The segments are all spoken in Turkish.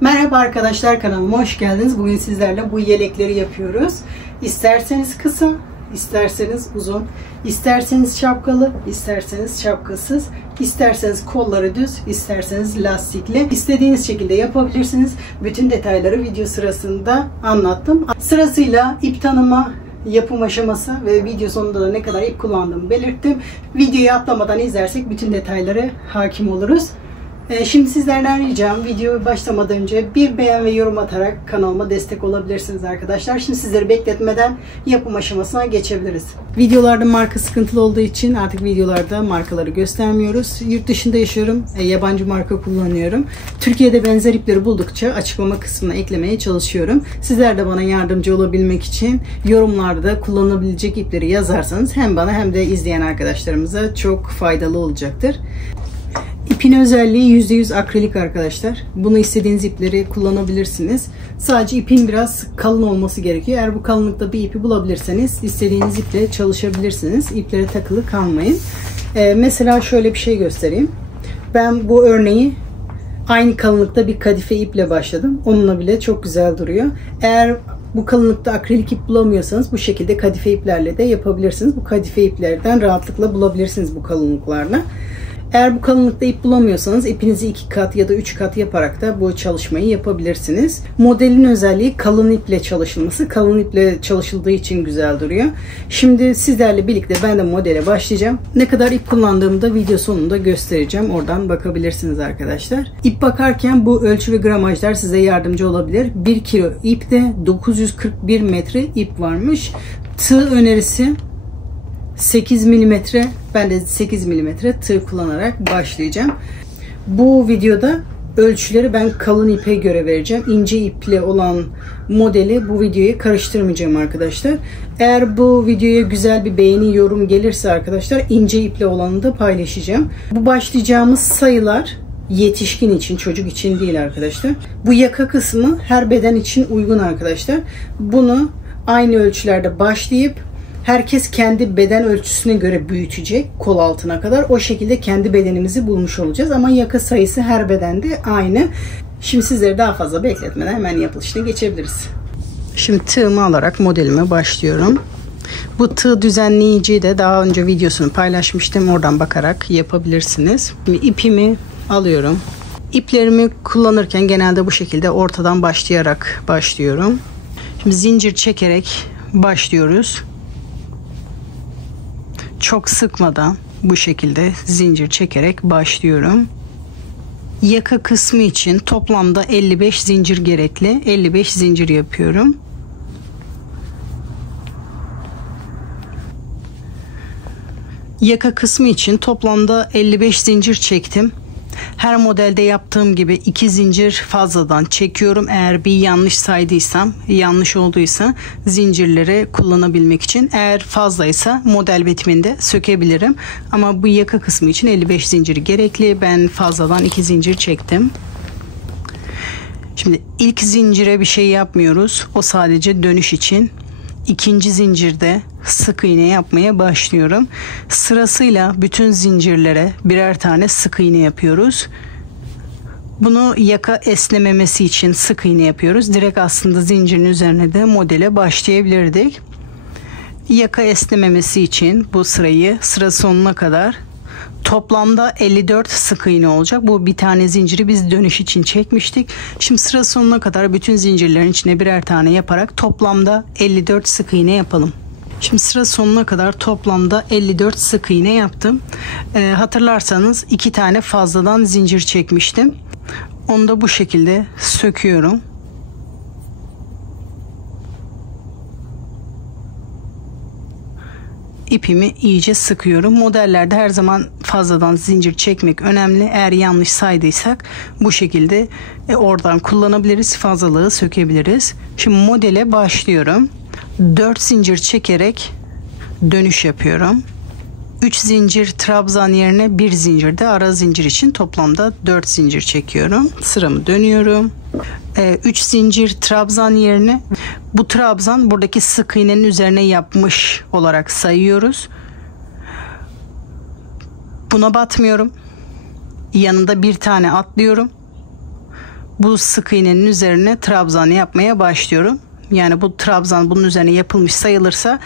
Merhaba arkadaşlar, kanalıma hoş geldiniz. Bugün sizlerle bu yelekleri yapıyoruz. İsterseniz kısa, isterseniz uzun, isterseniz şapkalı, isterseniz şapkasız, isterseniz kolları düz, isterseniz lastikli. İstediğiniz şekilde yapabilirsiniz. Bütün detayları video sırasında anlattım. Sırasıyla ip tanıma, yapım aşaması ve video sonunda da ne kadar ip kullandığımı belirttim. Videoyu atlamadan izlersek bütün detaylara hakim oluruz. Şimdi sizlerden ricam videoya başlamadan önce bir beğen ve yorum atarak kanalıma destek olabilirsiniz arkadaşlar. Şimdi sizleri bekletmeden yapım aşamasına geçebiliriz. Videolarda marka sıkıntılı olduğu için artık videolarda markaları göstermiyoruz. Yurt dışında yaşıyorum. Yabancı marka kullanıyorum. Türkiye'de benzer ipleri buldukça açıklama kısmına eklemeye çalışıyorum. Sizler de bana yardımcı olabilmek için yorumlarda kullanabilecek ipleri yazarsanız hem bana hem de izleyen arkadaşlarımıza çok faydalı olacaktır. İpin özelliği %100 akrilik arkadaşlar. Bunu istediğiniz ipleri kullanabilirsiniz. Sadece ipin biraz kalın olması gerekiyor. Eğer bu kalınlıkta bir ipi bulabilirseniz istediğiniz iple çalışabilirsiniz. İplere takılı kalmayın. Mesela şöyle bir şey göstereyim. Ben bu örneği aynı kalınlıkta bir kadife iple başladım. Onunla bile çok güzel duruyor. Eğer bu kalınlıkta akrilik ip bulamıyorsanız bu şekilde kadife iplerle de yapabilirsiniz. Bu kadife iplerden rahatlıkla bulabilirsiniz bu kalınlıklarla. Eğer bu kalınlıkta ip bulamıyorsanız ipinizi 2 kat ya da 3 kat yaparak da bu çalışmayı yapabilirsiniz. Modelin özelliği kalın iple çalışılması. Kalın iple çalışıldığı için güzel duruyor. Şimdi sizlerle birlikte ben de modele başlayacağım. Ne kadar ip kullandığımı da video sonunda göstereceğim. Oradan bakabilirsiniz arkadaşlar. İp bakarken bu ölçü ve gramajlar size yardımcı olabilir. 1 kilo ipte 941 metre ip varmış. Tığ önerisi 8 mm. Ben de 8 mm tığ kullanarak başlayacağım. Bu videoda ölçüleri ben kalın ipe göre vereceğim. İnce iple olan modeli bu videoya karıştırmayacağım arkadaşlar. Eğer bu videoya güzel bir beğeni, yorum gelirse arkadaşlar ince iple olanı da paylaşacağım. Bu başlayacağımız sayılar yetişkin için, çocuk için değil arkadaşlar. Bu yaka kısmı her beden için uygun arkadaşlar. Bunu aynı ölçülerde başlayıp herkes kendi beden ölçüsüne göre büyütecek kol altına kadar. O şekilde kendi bedenimizi bulmuş olacağız. Ama yaka sayısı her bedende aynı. Şimdi sizleri daha fazla bekletmeden hemen yapılışına geçebiliriz. Şimdi tığımı alarak modelime başlıyorum. Bu tığ düzenleyiciyi de daha önce videosunu paylaşmıştım. Oradan bakarak yapabilirsiniz. Şimdi ipimi alıyorum. İplerimi kullanırken genelde bu şekilde ortadan başlayarak başlıyorum. Şimdi zincir çekerek başlıyoruz. Çok sıkmadan bu şekilde zincir çekerek başlıyorum. Yaka kısmı için toplamda 55 zincir gerekli. 55 zincir yapıyorum. Yaka kısmı için toplamda 55 zincir çektim. Her modelde yaptığım gibi 2 zincir fazladan çekiyorum. Eğer bir yanlış saydıysam, yanlış olduysa zincirleri kullanabilmek için. Eğer fazlaysa model bitiminde sökebilirim. Ama bu yaka kısmı için 55 zinciri gerekli. Ben fazladan 2 zincir çektim. Şimdi ilk zincire bir şey yapmıyoruz. O sadece dönüş için. İkinci zincirde sık iğne yapmaya başlıyorum. Sırasıyla bütün zincirlere birer tane sık iğne yapıyoruz. Bunu yaka esnememesi için sık iğne yapıyoruz. Direkt aslında zincirin üzerine de modele başlayabilirdik. Yaka esnememesi için bu sırayı sıra sonuna kadar toplamda 54 sık iğne olacak. Bu bir tane zinciri biz dönüş için çekmiştik. Şimdi sıra sonuna kadar bütün zincirlerin içine birer tane yaparak toplamda 54 sık iğne yapalım. Şimdi sıra sonuna kadar toplamda 54 sık iğne yaptım. Hatırlarsanız 2 tane fazladan zincir çekmiştim. Onu da bu şekilde söküyorum. İpimi iyice sıkıyorum. Modellerde her zaman fazladan zincir çekmek önemli. Eğer yanlış saydıysak bu şekilde oradan kullanabiliriz. Fazlalığı sökebiliriz. Şimdi modele başlıyorum. 4 zincir çekerek dönüş yapıyorum. 3 zincir trabzan yerine 1 zincir de ara zincir için toplamda 4 zincir çekiyorum. Sıramı dönüyorum. 3 zincir trabzan yerine bu trabzan buradaki sık iğnenin üzerine yapmış olarak sayıyoruz. Buna batmıyorum. Yanında bir tane atlıyorum. Bu sık iğnenin üzerine trabzan yapmaya başlıyorum. Yani bu trabzan bunun üzerine yapılmış sayılırsa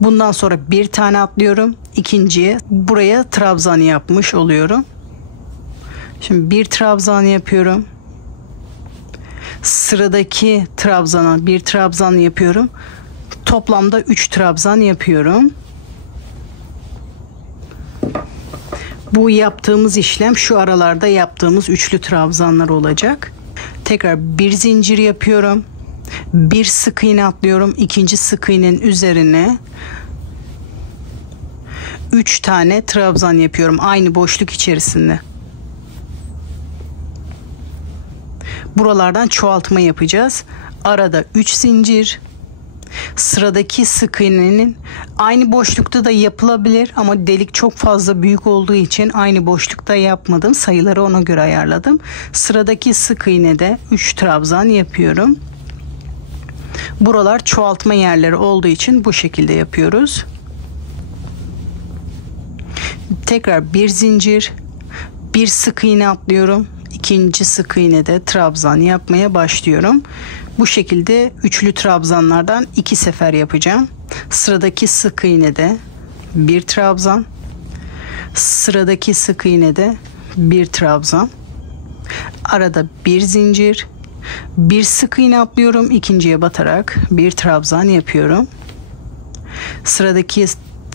bundan sonra bir tane atlıyorum. İkinciye buraya trabzan yapmış oluyorum. Şimdi bir trabzan yapıyorum. Sıradaki trabzana bir trabzan yapıyorum. Toplamda 3 trabzan yapıyorum. Bu yaptığımız işlem şu aralarda yaptığımız üçlü trabzanlar olacak. Tekrar bir zincir yapıyorum. Bir sık iğne atlıyorum. İkinci sık iğnenin üzerine 3 tane trabzan yapıyorum aynı boşluk içerisinde. Buralardan çoğaltma yapacağız. Arada 3 zincir. Sıradaki sık iğnenin aynı boşlukta da yapılabilir ama delik çok fazla büyük olduğu için aynı boşlukta yapmadım. Sayıları ona göre ayarladım. Sıradaki sık iğnede 3 trabzan yapıyorum. Buralar çoğaltma yerleri olduğu için bu şekilde yapıyoruz. Tekrar bir zincir, bir sık iğne atlıyorum. İkinci sık iğnede trabzan yapmaya başlıyorum. Bu şekilde üçlü trabzanlardan 2 sefer yapacağım. Sıradaki sık iğnede bir trabzan. Sıradaki sık iğnede bir trabzan. Arada bir zincir. Bir sık iğne atlıyorum. İkinciye batarak bir trabzan yapıyorum. Sıradaki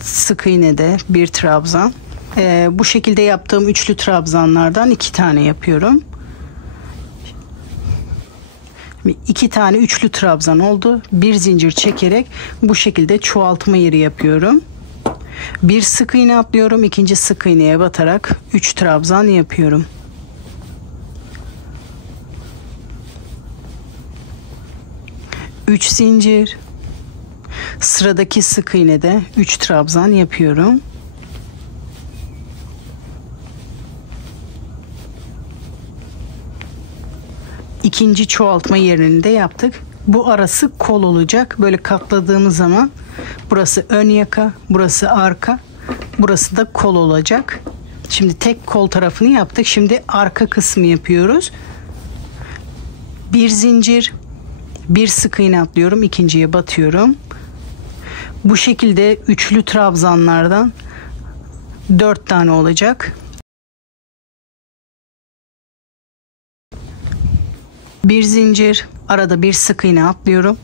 sık iğnede bir trabzan. Bu şekilde yaptığım üçlü trabzanlardan 2 tane yapıyorum. 2 tane üçlü trabzan oldu. Bir zincir çekerek bu şekilde çoğaltma yeri yapıyorum. Bir sık iğne atlıyorum. İkinci sık iğneye batarak 3 trabzan yapıyorum. Üç zincir. Sıradaki sık iğnede 3 trabzan yapıyorum. İkinci çoğaltma yerini de yaptık. Bu arası kol olacak. Böyle katladığımız zaman burası ön yaka, burası arka, burası da kol olacak. Şimdi tek kol tarafını yaptık. Şimdi arka kısmı yapıyoruz. Bir zincir, bir sık iğne atlıyorum, ikinciye batıyorum. Bu şekilde üçlü trabzanlardan 4 tane olacak. Bir zincir, arada bir sık iğne atlıyorum.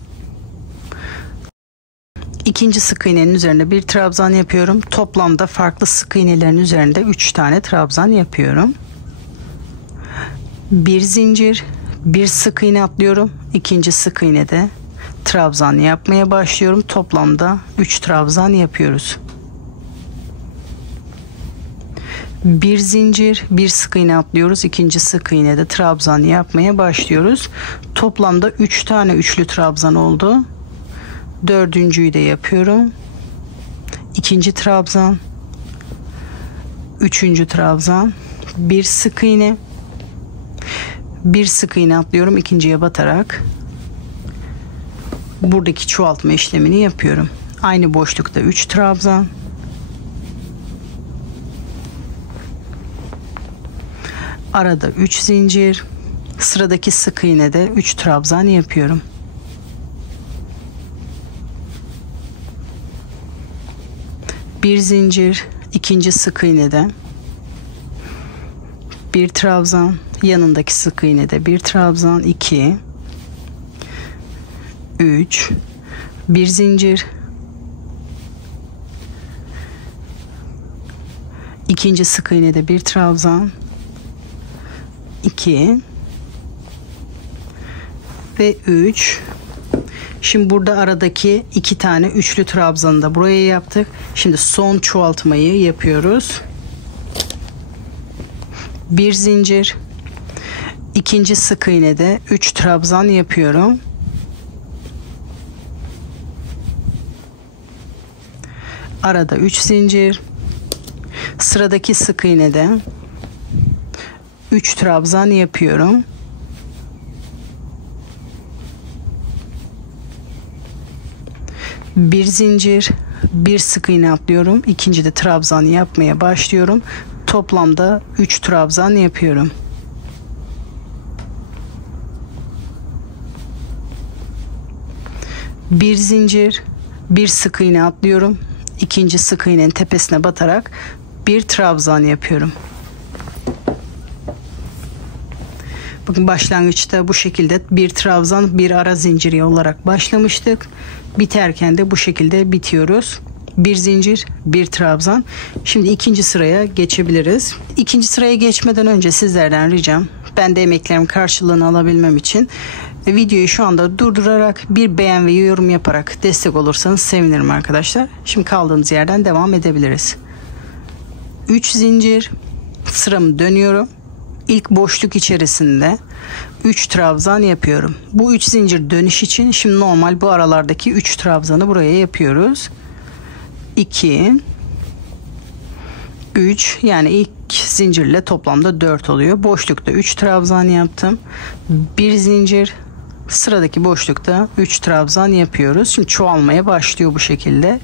İkinci sık iğnenin üzerine bir trabzan yapıyorum. Toplamda farklı sık iğnelerin üzerinde 3 tane trabzan yapıyorum. Bir zincir, bir sık iğne atlıyorum. İkinci sık iğnede trabzan yapmaya başlıyorum. Toplamda 3 trabzan yapıyoruz. Bir zincir, bir sık iğne atlıyoruz. İkinci sık iğnede trabzan yapmaya başlıyoruz. Toplamda 3 tane üçlü trabzan oldu. Dördüncüyü de yapıyorum. İkinci trabzan, üçüncü trabzan, bir sık iğne, bir sık iğne atlıyorum. İkinciye batarak buradaki çoğaltma işlemini yapıyorum. Aynı boşlukta 3 trabzan. Arada 3 zincir. Sıradaki sık iğnede 3 trabzan yapıyorum. Bir zincir, ikinci sık iğnede bir trabzan, yanındaki sık iğnede bir trabzan, 2 3 bir zincir, ikinci sık iğnede bir trabzan, 2 ve 3. Şimdi burada aradaki 2 tane üçlü trabzanı da buraya yaptık. Şimdi son çoğaltmayı yapıyoruz. Bir zincir, ikinci sık iğnede 3 trabzan yapıyorum. Arada 3 zincir. Sıradaki sık iğnede 3 trabzan yapıyorum. Bir zincir, bir sık iğne atlıyorum. İkinci de trabzan yapmaya başlıyorum. Toplamda 3 trabzan yapıyorum. bir zincir, bir sık iğne atlıyorum. İkinci sık iğnenin tepesine batarak bir trabzan yapıyorum. Bakın başlangıçta bu şekilde bir trabzan, bir ara zinciri olarak başlamıştık. Biterken de bu şekilde bitiyoruz. Bir zincir, bir trabzan. Şimdi ikinci sıraya geçebiliriz. İkinci sıraya geçmeden önce sizlerden ricam, ben de emeklerimin karşılığını alabilmem için videoyu şu anda durdurarak bir beğen ve yorum yaparak destek olursanız sevinirim arkadaşlar. Şimdi kaldığımız yerden devam edebiliriz. 3 zincir, sıramı dönüyorum. İlk boşluk içerisinde 3 trabzan yapıyorum. Bu 3 zincir dönüş için şimdi normal bu aralardaki 3 trabzanı buraya yapıyoruz. 2 3, yani ilk zincirle toplamda 4 oluyor. Boşlukta 3 trabzan yaptım. Bir zincir, sıradaki boşlukta 3 trabzan yapıyoruz. Şimdi çoğalmaya başlıyor bu şekilde.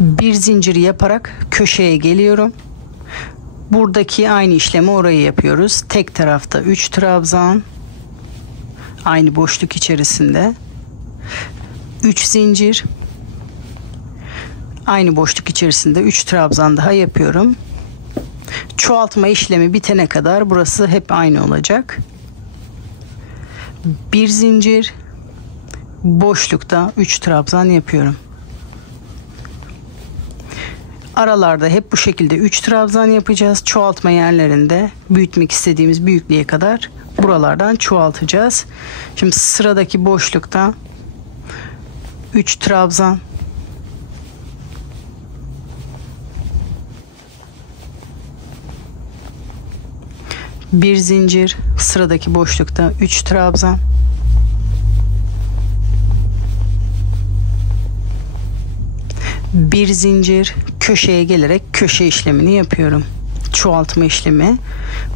Bir zincir yaparak köşeye geliyorum. Buradaki aynı işlemi oraya yapıyoruz. Tek tarafta 3 trabzan, aynı boşluk içerisinde 3 zincir, aynı boşluk içerisinde 3 trabzan daha yapıyorum. Çoğaltma işlemi bitene kadar burası hep aynı olacak. Bir zincir, boşlukta 3 trabzan yapıyorum. Aralarda hep bu şekilde 3 trabzan yapacağız. Çoğaltma yerlerinde büyütmek istediğimiz büyüklüğe kadar buralardan çoğaltacağız. Şimdi sıradaki boşlukta 3 trabzan, bir zincir, sıradaki boşlukta 3 trabzan, bir zincir, köşeye gelerek köşe işlemini yapıyorum. Çoğaltma işlemi.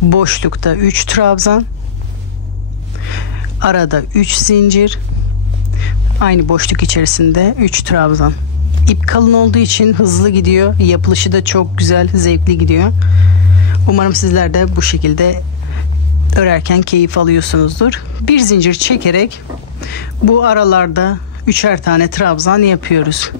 Boşlukta 3 trabzan, arada 3 zincir, aynı boşluk içerisinde 3 trabzan. İp kalın olduğu için hızlı gidiyor. Yapılışı da çok güzel, zevkli gidiyor. Umarım sizler de bu şekilde örerken keyif alıyorsunuzdur. Bir zincir çekerek bu aralarda 3'er tane trabzan yapıyoruz.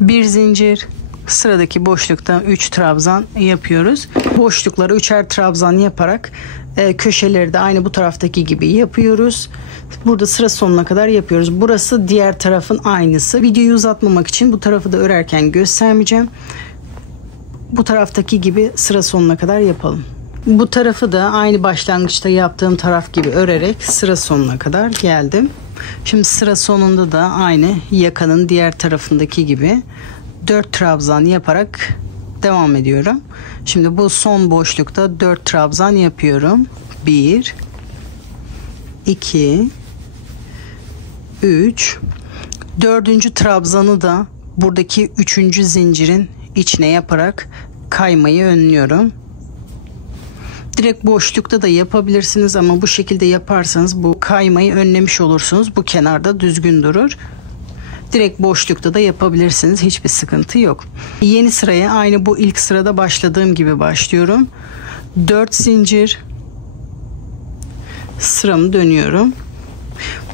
Bir zincir, sıradaki boşlukta 3 trabzan yapıyoruz. Boşlukları 3'er trabzan yaparak köşeleri de aynı bu taraftaki gibi yapıyoruz. Burada sıra sonuna kadar yapıyoruz. Burası diğer tarafın aynısı. Videoyu uzatmamak için bu tarafı da örerken göstermeyeceğim. Bu taraftaki gibi sıra sonuna kadar yapalım. Bu tarafı da aynı başlangıçta yaptığım taraf gibi örerek sıra sonuna kadar geldim. Şimdi sıra sonunda da aynı yakanın diğer tarafındaki gibi 4 trabzan yaparak devam ediyorum. Şimdi bu son boşlukta 4 trabzan yapıyorum. 1 2 3, 4. trabzanı da buradaki 3. zincirin içine yaparak kaymayı önlüyorum. Direkt boşlukta da yapabilirsiniz ama bu şekilde yaparsanız bu kaymayı önlemiş olursunuz. Bu kenarda düzgün durur. Direkt boşlukta da yapabilirsiniz. Hiçbir sıkıntı yok. Yeni sıraya aynı bu ilk sırada başladığım gibi başlıyorum. 4 zincir, sıramı dönüyorum.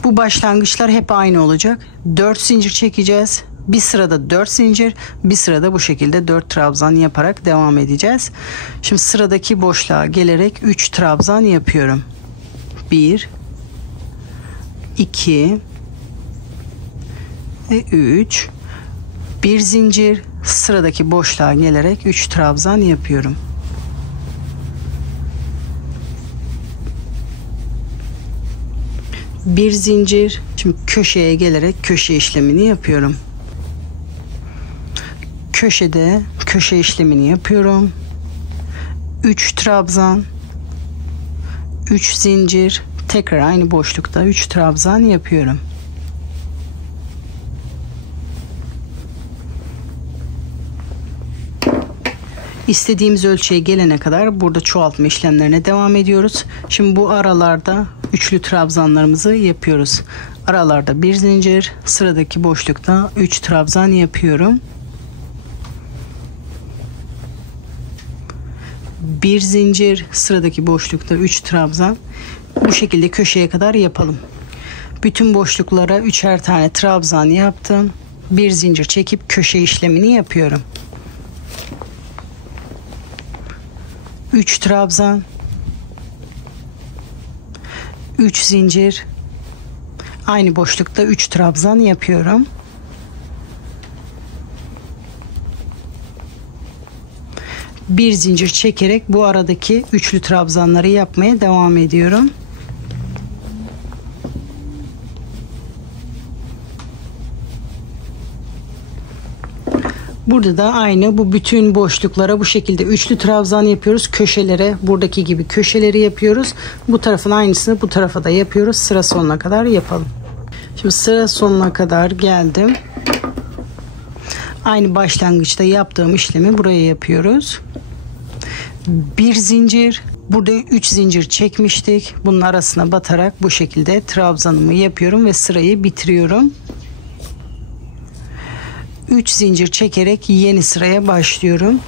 Bu başlangıçlar hep aynı olacak. 4 zincir çekeceğiz. Bir sırada 4 zincir, bir sırada bu şekilde 4 trabzan yaparak devam edeceğiz. Şimdi sıradaki boşluğa gelerek 3 trabzan yapıyorum. 1 2 ve 3. Bir zincir, sıradaki boşluğa gelerek 3 trabzan yapıyorum. Bir zincir, şimdi köşeye gelerek köşe işlemini yapıyorum. Köşede köşe işlemini yapıyorum. 3 trabzan, 3 zincir, tekrar aynı boşlukta 3 trabzan yapıyorum. İstediğimiz ölçüye gelene kadar burada çoğaltma işlemlerine devam ediyoruz. Şimdi bu aralarda üçlü trabzanlarımızı yapıyoruz. Aralarda bir zincir, sıradaki boşlukta 3 trabzan yapıyorum. bir zincir, sıradaki boşlukta 3 trabzan. Bu şekilde köşeye kadar yapalım. Bütün boşluklara 3'er tane trabzan yaptım. Bir zincir çekip köşe işlemini yapıyorum. 3 trabzan, 3 zincir, aynı boşlukta 3 trabzan yapıyorum. Bir zincir çekerek bu aradaki üçlü trabzanları yapmaya devam ediyorum. Burada da aynı bu bütün boşluklara bu şekilde üçlü trabzan yapıyoruz. Köşelere buradaki gibi köşeleri yapıyoruz. Bu tarafın aynısını bu tarafa da yapıyoruz. Sıra sonuna kadar yapalım. Şimdi sıra sonuna kadar geldim. Aynı başlangıçta yaptığım işlemi buraya yapıyoruz. Bir zincir. Burada 3 zincir çekmiştik. Bunun arasına batarak bu şekilde trabzanımı yapıyorum ve sırayı bitiriyorum. 3 zincir çekerek yeni sıraya başlıyorum.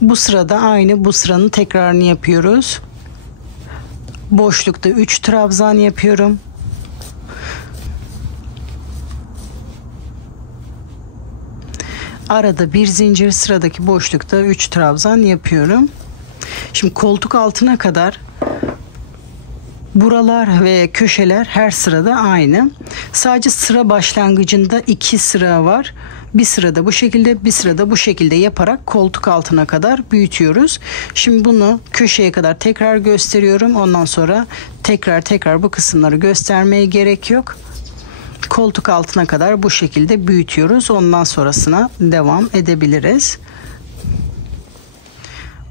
Bu sırada aynı bu sıranın tekrarını yapıyoruz. Boşlukta 3 trabzan yapıyorum. Arada bir zincir, sıradaki boşlukta 3 trabzan yapıyorum. Şimdi koltuk altına kadar buralar ve köşeler her sırada aynı. Sadece sıra başlangıcında 2 sıra var. Bir sırada bu şekilde, bir sırada bu şekilde yaparak koltuk altına kadar büyütüyoruz. Şimdi bunu köşeye kadar tekrar gösteriyorum. Ondan sonra tekrar bu kısımları göstermeye gerek yok. Koltuk altına kadar bu şekilde büyütüyoruz. Ondan sonrasına devam edebiliriz.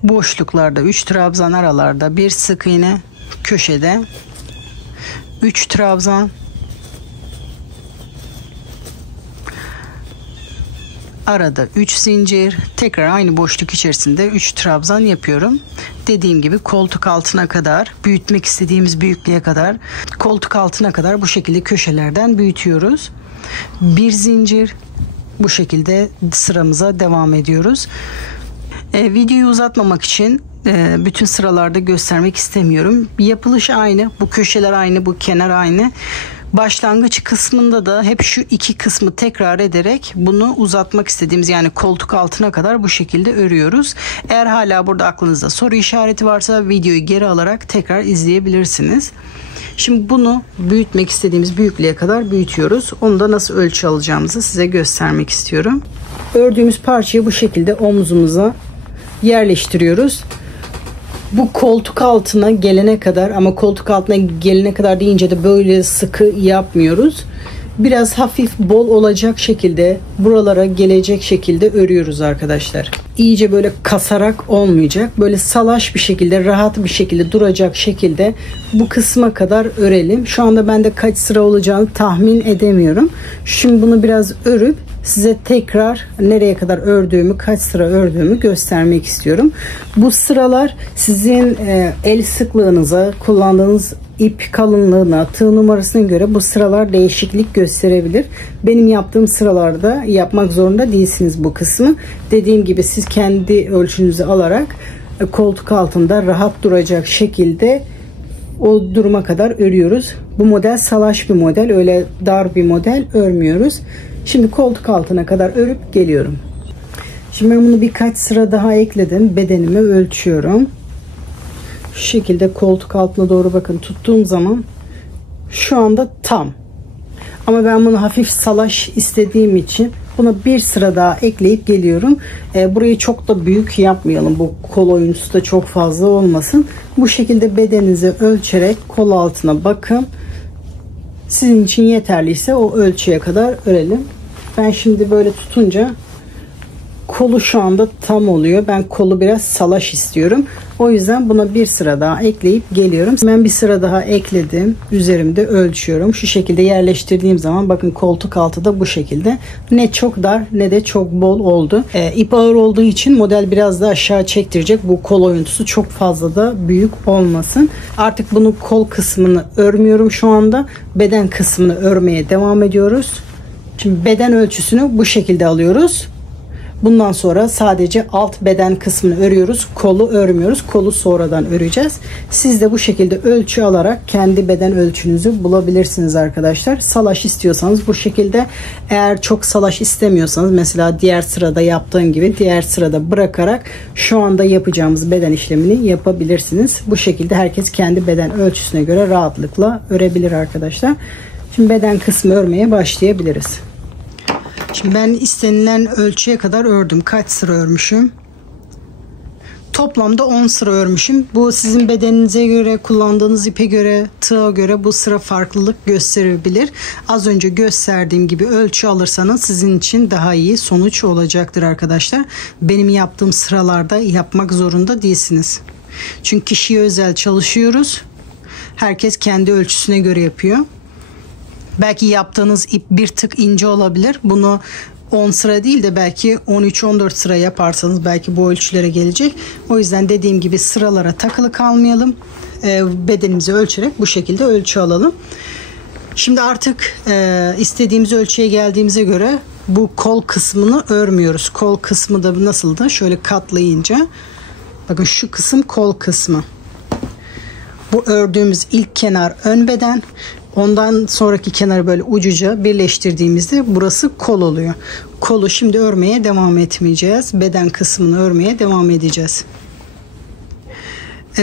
Boşluklarda 3 trabzan, aralarda bir sık iğne, köşede 3 trabzan, arada 3 zincir, tekrar aynı boşluk içerisinde 3 trabzan yapıyorum. Dediğim gibi koltuk altına kadar, büyütmek istediğimiz büyüklüğe kadar, koltuk altına kadar bu şekilde köşelerden büyütüyoruz. Bir zincir, bu şekilde sıramıza devam ediyoruz. Videoyu uzatmamak için bütün sıralarda göstermek istemiyorum. Yapılış aynı, bu köşeler aynı, bu kenar aynı. Başlangıç kısmında da hep şu iki kısmı tekrar ederek bunu uzatmak istediğimiz, yani koltuk altına kadar bu şekilde örüyoruz. Eğer hala burada aklınızda soru işareti varsa videoyu geri alarak tekrar izleyebilirsiniz. Şimdi bunu büyütmek istediğimiz büyüklüğe kadar büyütüyoruz. Onu da nasıl ölçü alacağımızı size göstermek istiyorum. Ördüğümüz parçayı bu şekilde omzumuza yerleştiriyoruz. Bu koltuk altına gelene kadar, ama koltuk altına gelene kadar deyince de böyle sıkı yapmıyoruz. Biraz hafif bol olacak şekilde, buralara gelecek şekilde örüyoruz arkadaşlar. İyice böyle kasarak olmayacak. Böyle salaş bir şekilde, rahat bir şekilde duracak şekilde bu kısma kadar örelim. Şu anda bende kaç sıra olacağını tahmin edemiyorum. Şimdi bunu biraz örüp size tekrar nereye kadar ördüğümü, kaç sıra ördüğümü göstermek istiyorum. Bu sıralar sizin el sıklığınıza, kullandığınız ip kalınlığına, tığ numarasına göre bu sıralar değişiklik gösterebilir. Benim yaptığım sıralarda yapmak zorunda değilsiniz bu kısmı. Dediğim gibi siz kendi ölçünüzü alarak koltuk altında rahat duracak şekilde o duruma kadar örüyoruz. Bu model salaş bir model, öyle dar bir model örmüyoruz. Şimdi koltuk altına kadar örüp geliyorum. Şimdi ben bunu birkaç sıra daha ekledim. Bedenimi ölçüyorum. Şu şekilde koltuk altına doğru bakın tuttuğum zaman şu anda tam. Ama ben bunu hafif salaş istediğim için buna bir sıra daha ekleyip geliyorum. Burayı çok da büyük yapmayalım. Bu kol oyuntusu da çok fazla olmasın. Bu şekilde bedeninizi ölçerek kol altına bakın. Sizin için yeterliyse o ölçüye kadar örelim. Ben şimdi böyle tutunca kolu şu anda tam oluyor. Ben kolu biraz salaş istiyorum. O yüzden buna bir sıra daha ekleyip geliyorum. Ben bir sıra daha ekledim. Üzerimde ölçüyorum. Şu şekilde yerleştirdiğim zaman bakın koltuk altı da bu şekilde. Ne çok dar ne de çok bol oldu. İp ağır olduğu için model biraz da aşağı çektirecek. Bu kol oyuntusu çok fazla da büyük olmasın. Artık bunun kol kısmını örmüyorum şu anda. Beden kısmını örmeye devam ediyoruz. Şimdi beden ölçüsünü bu şekilde alıyoruz. Bundan sonra sadece alt beden kısmını örüyoruz. Kolu örmüyoruz. Kolu sonradan öreceğiz. Siz de bu şekilde ölçü alarak kendi beden ölçünüzü bulabilirsiniz arkadaşlar. Salaş istiyorsanız bu şekilde, eğer çok salaş istemiyorsanız mesela diğer sırada yaptığım gibi diğer sırada bırakarak şu anda yapacağımız beden işlemini yapabilirsiniz. Bu şekilde herkes kendi beden ölçüsüne göre rahatlıkla örebilir arkadaşlar. Şimdi beden kısmı örmeye başlayabiliriz. Şimdi ben istenilen ölçüye kadar ördüm. Kaç sıra örmüşüm? Toplamda 10 sıra örmüşüm. Bu sizin bedeninize göre, kullandığınız ipe göre, tığa göre bu sıra farklılık gösterebilir. Az önce gösterdiğim gibi ölçü alırsanız sizin için daha iyi sonuç olacaktır arkadaşlar. Benim yaptığım sıralarda yapmak zorunda değilsiniz. Çünkü kişiye özel çalışıyoruz. Herkes kendi ölçüsüne göre yapıyor. Belki yaptığınız ip bir tık ince olabilir. Bunu 10 sıra değil de belki 13-14 sıra yaparsanız belki bu ölçülere gelecek. O yüzden dediğim gibi sıralara takılı kalmayalım. Bedenimizi ölçerek bu şekilde ölçü alalım. Şimdi artık istediğimiz ölçüye geldiğimize göre bu kol kısmını örmüyoruz. Kol kısmı da nasıldı? Şöyle katlayınca. Bakın şu kısım kol kısmı. Bu ördüğümüz ilk kenar ön beden. Ondan sonraki kenarı böyle ucuca birleştirdiğimizde burası kol oluyor. Kolu şimdi örmeye devam etmeyeceğiz. Beden kısmını örmeye devam edeceğiz.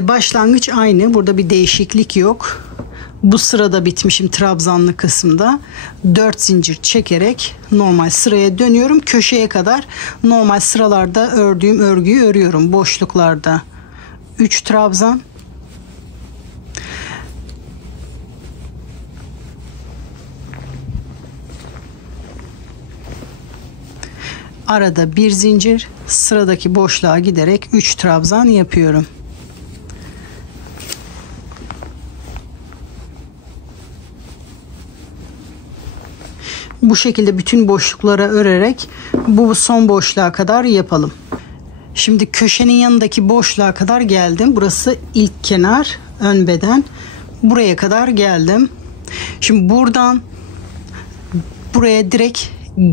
Başlangıç aynı. Burada bir değişiklik yok. Bu sırada bitmişim trabzanlı kısımda. 4 zincir çekerek normal sıraya dönüyorum. Köşeye kadar normal sıralarda ördüğüm örgüyü örüyorum. Boşluklarda 3 trabzan. Arada bir zincir, sıradaki boşluğa giderek 3 trabzan yapıyorum. Bu şekilde bütün boşluklara örerek bu son boşluğa kadar yapalım. Şimdi köşenin yanındaki boşluğa kadar geldim. Burası ilk kenar, ön beden. Buraya kadar geldim. Şimdi buradan buraya direkt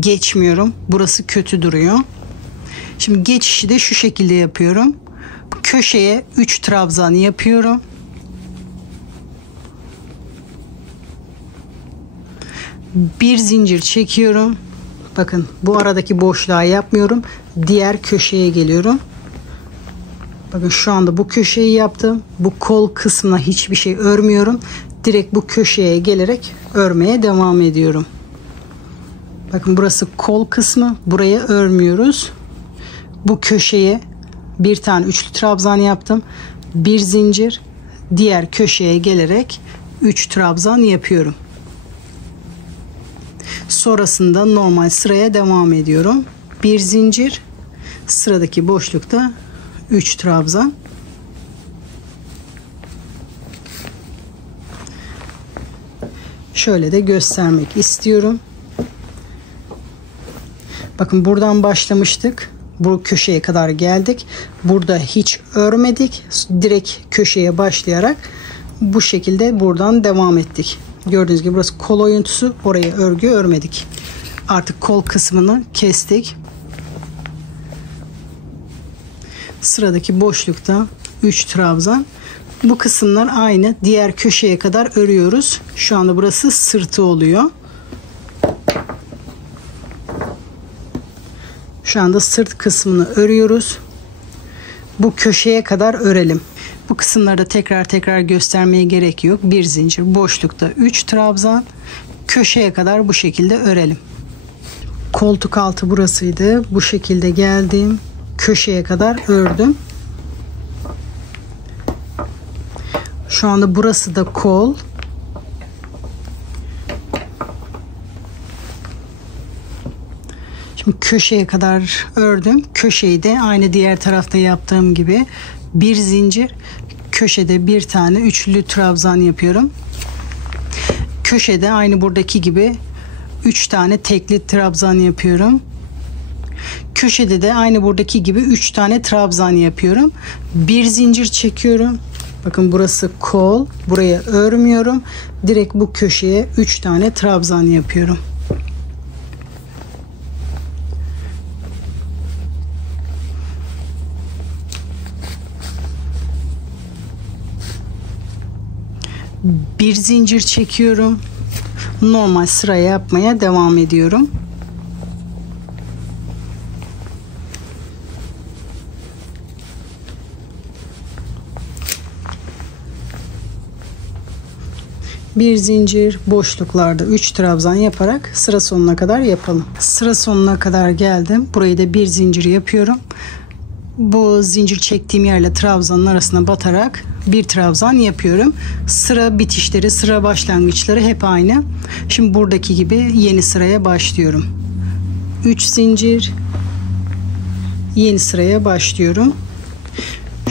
geçmiyorum. Burası kötü duruyor. Şimdi geçişi de şu şekilde yapıyorum. Köşeye 3 trabzan yapıyorum. Bir zincir çekiyorum. Bakın bu aradaki boşluğa yapmıyorum. Diğer köşeye geliyorum. Bakın şu anda bu köşeyi yaptım. Bu kol kısmına hiçbir şey örmüyorum. Direkt bu köşeye gelerek örmeye devam ediyorum. Bakın burası kol kısmı. Buraya örmüyoruz. Bu köşeye bir tane üçlü trabzan yaptım. Bir zincir. Diğer köşeye gelerek 3 trabzan yapıyorum. Sonrasında normal sıraya devam ediyorum. Bir zincir. Sıradaki boşlukta 3 trabzan. Şöyle de göstermek istiyorum. Bakın buradan başlamıştık. Bu köşeye kadar geldik. Burada hiç örmedik. Direkt köşeye başlayarak bu şekilde buradan devam ettik. Gördüğünüz gibi burası kol oyuntusu. Oraya örgü örmedik. Artık kol kısmını kestik. Sıradaki boşlukta 3 trabzan. Bu kısımlar aynı. Diğer köşeye kadar örüyoruz. Şu anda burası sırtı oluyor. Şu anda sırt kısmını örüyoruz. Bu köşeye kadar örelim. Bu kısımları da tekrar göstermeye gerek yok. Bir zincir boşlukta 3 trabzan. Köşeye kadar bu şekilde örelim. Koltuk altı burasıydı. Bu şekilde geldim. Köşeye kadar ördüm. Şu anda burası da kol. Şimdi köşeye kadar ördüm. Köşeyi de aynı diğer tarafta yaptığım gibi bir zincir, köşede bir tane üçlü trabzan yapıyorum. Köşede aynı buradaki gibi 3 tane tekli trabzan yapıyorum. Köşede de aynı buradaki gibi 3 tane trabzan yapıyorum. Bir zincir çekiyorum. Bakın burası kol. Buraya örmüyorum. Direkt bu köşeye 3 tane trabzan yapıyorum. Bir zincir çekiyorum. Normal sıraya yapmaya devam ediyorum. Bir zincir, boşluklarda 3 trabzan yaparak sıra sonuna kadar yapalım. Sıra sonuna kadar geldim. Burayı da bir zincir yapıyorum. Bu zincir çektiğim yerle trabzanın arasına batarak bir trabzan yapıyorum. Sıra bitişleri, sıra başlangıçları hep aynı. Şimdi buradaki gibi yeni sıraya başlıyorum. 3 zincir, yeni sıraya başlıyorum.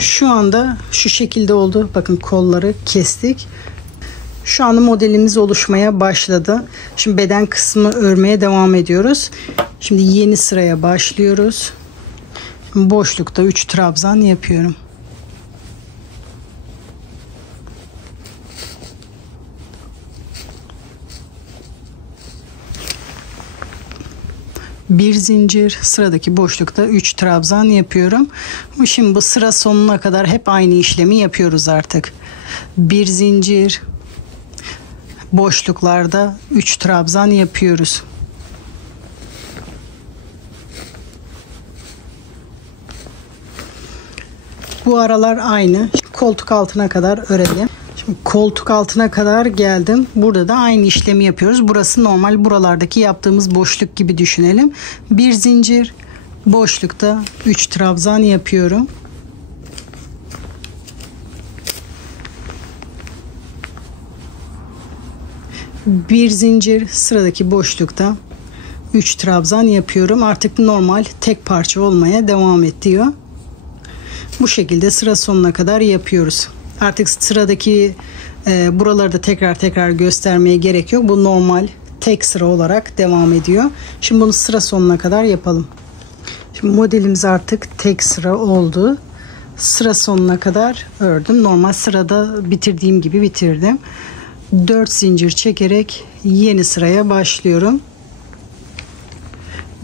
Şu anda şu şekilde oldu. Bakın kolları kestik. Şu anda modelimiz oluşmaya başladı. Şimdi beden kısmı örmeye devam ediyoruz. Şimdi yeni sıraya başlıyoruz. Boşlukta 3 trabzan yapıyorum. Bir zincir, sıradaki boşlukta 3 trabzan yapıyorum. Şimdi bu sıra sonuna kadar hep aynı işlemi yapıyoruz artık. Bir zincir, boşluklarda 3 trabzan yapıyoruz. Bu aralar aynı. Koltuk altına kadar örelim. Şimdi koltuk altına kadar geldim. Burada da aynı işlemi yapıyoruz. Burası normal buralardaki yaptığımız boşluk gibi düşünelim. Bir zincir, boşlukta 3 trabzan yapıyorum. Bir zincir, sıradaki boşlukta 3 trabzan yapıyorum. Artık normal tek parça olmaya devam ediyor. Bu şekilde sıra sonuna kadar yapıyoruz. Artık sıradaki buraları da tekrar göstermeye gerek yok. Bu normal tek sıra olarak devam ediyor. Şimdi bunu sıra sonuna kadar yapalım. Şimdi modelimiz artık tek sıra oldu. Sıra sonuna kadar ördüm. Normal sırada bitirdiğim gibi bitirdim. 4 zincir çekerek yeni sıraya başlıyorum.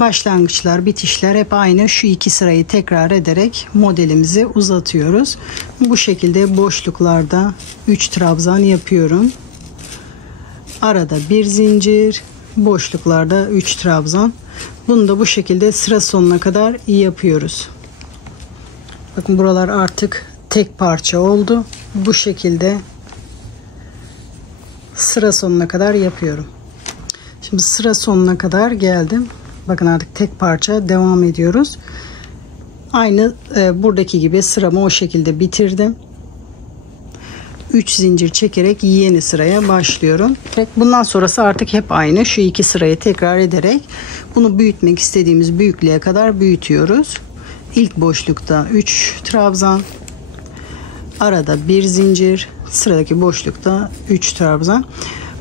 Başlangıçlar, bitişler hep aynı. Şu iki sırayı tekrar ederek modelimizi uzatıyoruz. Bu şekilde boşluklarda 3 trabzan yapıyorum. Arada bir zincir, boşluklarda 3 trabzan. Bunu da bu şekilde sıra sonuna kadar yapıyoruz. Bakın buralar artık tek parça oldu. Bu şekilde sıra sonuna kadar yapıyorum. Şimdi sıra sonuna kadar geldim. Bakın artık tek parça devam ediyoruz. Aynı buradaki gibi sıramı o şekilde bitirdim. 3 zincir çekerek yeni sıraya başlıyorum. Bundan sonrası artık hep aynı. Şu iki sırayı tekrar ederek bunu büyütmek istediğimiz büyüklüğe kadar büyütüyoruz. İlk boşlukta 3 trabzan. Arada bir zincir. Sıradaki boşlukta 3 trabzan.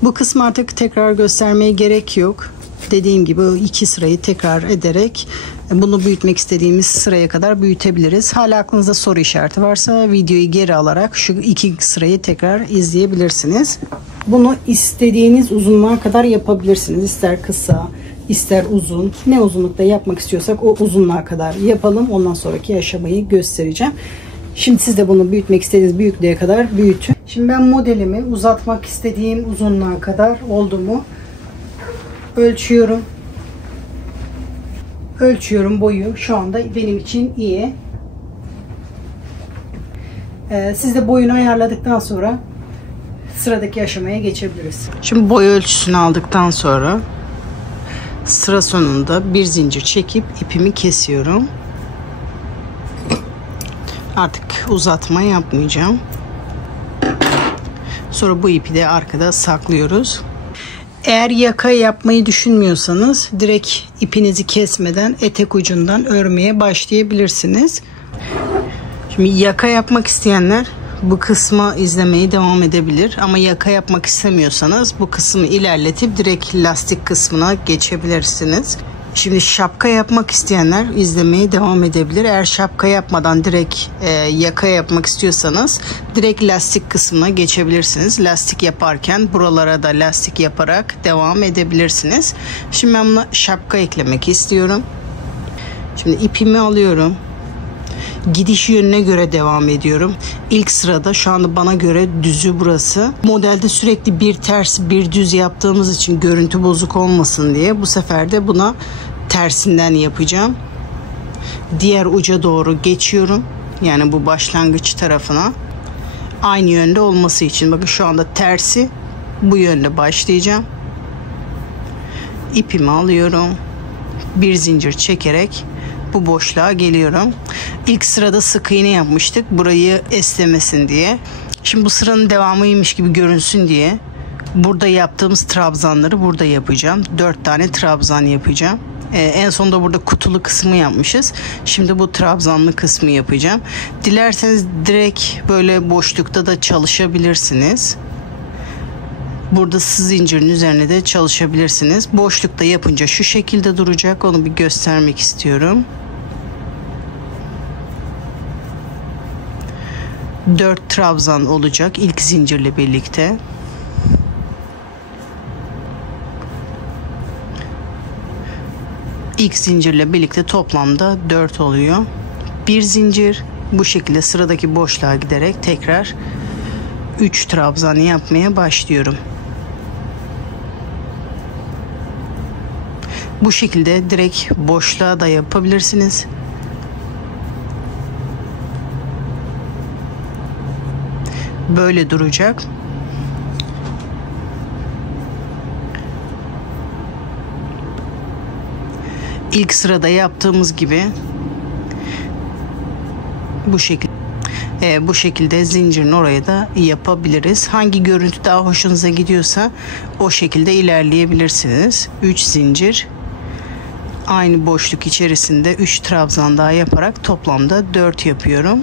Bu kısmı artık tekrar göstermeye gerek yok. Dediğim gibi o iki sırayı tekrar ederek bunu büyütmek istediğimiz sıraya kadar büyütebiliriz. Hala aklınızda soru işareti varsa videoyu geri alarak şu iki sırayı tekrar izleyebilirsiniz. Bunu istediğiniz uzunluğa kadar yapabilirsiniz. İster kısa, ister uzun. Ne uzunlukta yapmak istiyorsak o uzunluğa kadar yapalım. Ondan sonraki aşamayı göstereceğim. Şimdi siz de bunu büyütmek istediğiniz büyüklüğe kadar büyütün. Şimdi ben modelimi uzatmak istediğim uzunluğa kadar oldu mu ölçüyorum. Ölçüyorum boyu. Şu anda benim için iyi. Siz de boyunu ayarladıktan sonra sıradaki aşamaya geçebiliriz. Şimdi boy ölçüsünü aldıktan sonra sıra sonunda bir zincir çekip ipimi kesiyorum. Artık uzatma yapmayacağım. Sonra bu ipi de arkada saklıyoruz. Eğer yaka yapmayı düşünmüyorsanız direkt ipinizi kesmeden etek ucundan örmeye başlayabilirsiniz. Şimdi yaka yapmak isteyenler bu kısmı izlemeye devam edebilir. Ama yaka yapmak istemiyorsanız bu kısmı ilerletip direkt lastik kısmına geçebilirsiniz. Şimdi şapka yapmak isteyenler izlemeye devam edebilir. Eğer şapka yapmadan direkt yaka yapmak istiyorsanız direkt lastik kısmına geçebilirsiniz. Lastik yaparken buralara da lastik yaparak devam edebilirsiniz. Şimdi ben buna şapka eklemek istiyorum. Şimdi ipimi alıyorum. Gidiş yönüne göre devam ediyorum. İlk sırada şu anda bana göre düzü burası. Modelde sürekli bir ters bir düz yaptığımız için görüntü bozuk olmasın diye bu sefer de buna tersinden yapacağım. Diğer uca doğru geçiyorum. Yani bu başlangıç tarafına. Aynı yönde olması için. Bakın şu anda tersi bu yönde başlayacağım. İpimi alıyorum. Bir zincir çekerek bu boşluğa geliyorum. İlk sırada sık iğne yapmıştık. Burayı esnemesin diye. Şimdi bu sıranın devamıymış gibi görünsün diye burada yaptığımız trabzanları burada yapacağım. 4 tane trabzan yapacağım. En sonunda burada kutulu kısmı yapmışız. Şimdi bu trabzanlı kısmı yapacağım. Dilerseniz direkt böyle boşlukta da çalışabilirsiniz. Burada zincirin üzerine de çalışabilirsiniz. Boşlukta yapınca şu şekilde duracak. Onu bir göstermek istiyorum. 4 trabzan olacak ilk zincirle birlikte. İlk zincirle birlikte toplamda 4 oluyor. Bir zincir bu şekilde sıradaki boşluğa giderek tekrar 3 trabzan yapmaya başlıyorum. Bu şekilde direkt boşluğa da yapabilirsiniz. Böyle duracak. İlk sırada yaptığımız gibi bu şekilde zincirin oraya da yapabiliriz. Hangi görüntü daha hoşunuza gidiyorsa o şekilde ilerleyebilirsiniz. 3 zincir aynı boşluk içerisinde 3 trabzan daha yaparak toplamda 4 yapıyorum.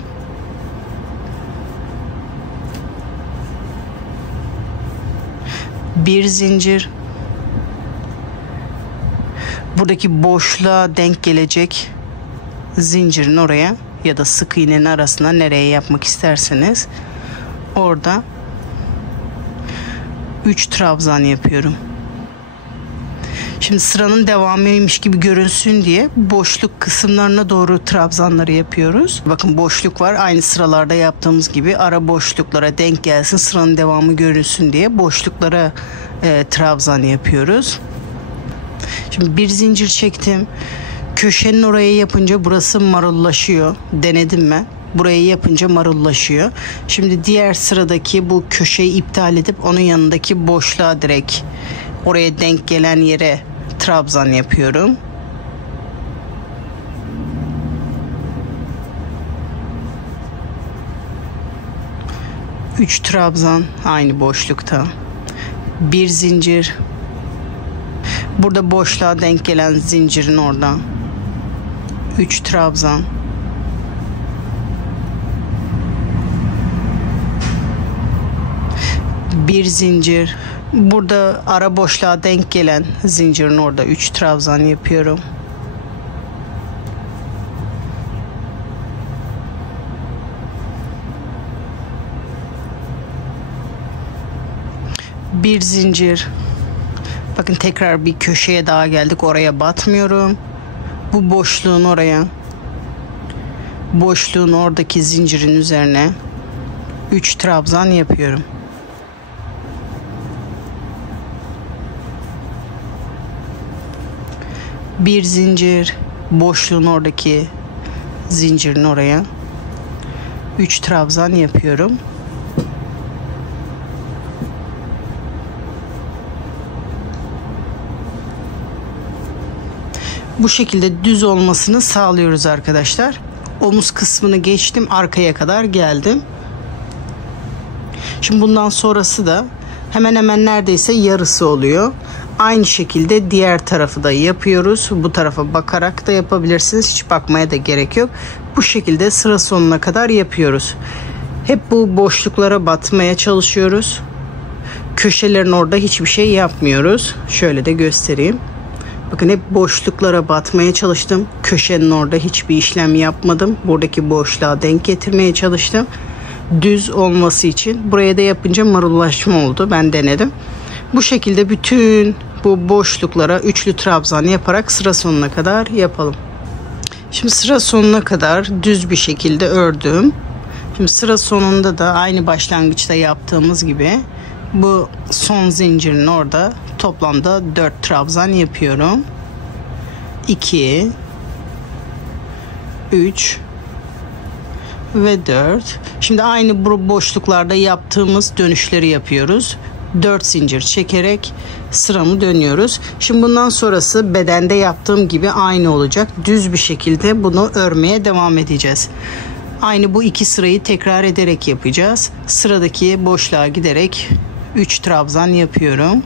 Bir zincir buradaki boşluğa denk gelecek zincirin oraya ya da sık iğnenin arasına nereye yapmak isterseniz orada 3 trabzan yapıyorum. Şimdi sıranın devamıymış gibi görünsün diye boşluk kısımlarına doğru trabzanları yapıyoruz. Bakın boşluk var. Aynı sıralarda yaptığımız gibi ara boşluklara denk gelsin, sıranın devamı görünsün diye boşluklara trabzan yapıyoruz. Şimdi bir zincir çektim. Köşenin oraya yapınca burası marullaşıyor. Denedim ben. Burayı yapınca marullaşıyor. Şimdi diğer sıradaki bu köşeyi iptal edip onun yanındaki boşluğa direkt oraya denk gelen yere trabzan yapıyorum. Üç trabzan aynı boşlukta. Bir zincir. Burada boşluğa denk gelen zincirin orada 3 trabzan. Bir zincir. Burada ara boşluğa denk gelen zincirin orada 3 trabzan yapıyorum. Bir zincir. Bakın tekrar bir köşeye daha geldik. Oraya batmıyorum. Bu boşluğun oraya, boşluğun oradaki zincirin üzerine 3 trabzan yapıyorum. Bir zincir, boşluğun oradaki zincirin oraya 3 trabzan yapıyorum. Bu şekilde düz olmasını sağlıyoruz arkadaşlar. Omuz kısmını geçtim, arkaya kadar geldim. Şimdi bundan sonrası da hemen hemen neredeyse yarısı oluyor. Aynı şekilde diğer tarafı da yapıyoruz. Bu tarafa bakarak da yapabilirsiniz. Hiç bakmaya da gerek yok. Bu şekilde sıra sonuna kadar yapıyoruz. Hep bu boşluklara batmaya çalışıyoruz. Köşelerin orada hiçbir şey yapmıyoruz. Şöyle de göstereyim. Bakın hep boşluklara batmaya çalıştım. Köşenin orada hiçbir işlem yapmadım. Buradaki boşluğa denk getirmeye çalıştım. Düz olması için. Buraya da yapınca marullaşma oldu. Ben denedim. Bu şekilde bütün bu boşluklara üçlü trabzan yaparak sıra sonuna kadar yapalım. Şimdi sıra sonuna kadar düz bir şekilde ördüm. Şimdi sıra sonunda da aynı başlangıçta yaptığımız gibi bu son zincirin orada toplamda 4 trabzan yapıyorum. 2 3 ve 4. Şimdi aynı bu boşluklarda yaptığımız dönüşleri yapıyoruz. 4 zincir çekerek sıramı dönüyoruz. Şimdi bundan sonrası bedende yaptığım gibi aynı olacak. Düz bir şekilde bunu örmeye devam edeceğiz. Aynı bu 2 sırayı tekrar ederek yapacağız. Sıradaki boşluğa giderek 3 trabzan yapıyorum.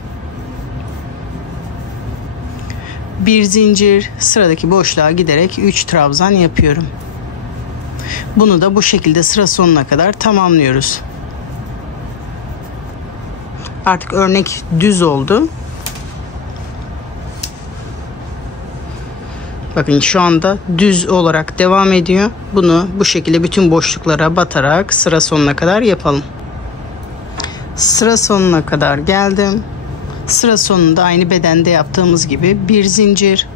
1 zincir, sıradaki boşluğa giderek 3 trabzan yapıyorum. Bunu da bu şekilde sıra sonuna kadar tamamlıyoruz. Artık örnek düz oldu. Bakın şu anda düz olarak devam ediyor. Bunu bu şekilde bütün boşluklara batarak sıra sonuna kadar yapalım. Sıra sonuna kadar geldim. Sıra sonunda aynı bedende yaptığımız gibi bir zincir,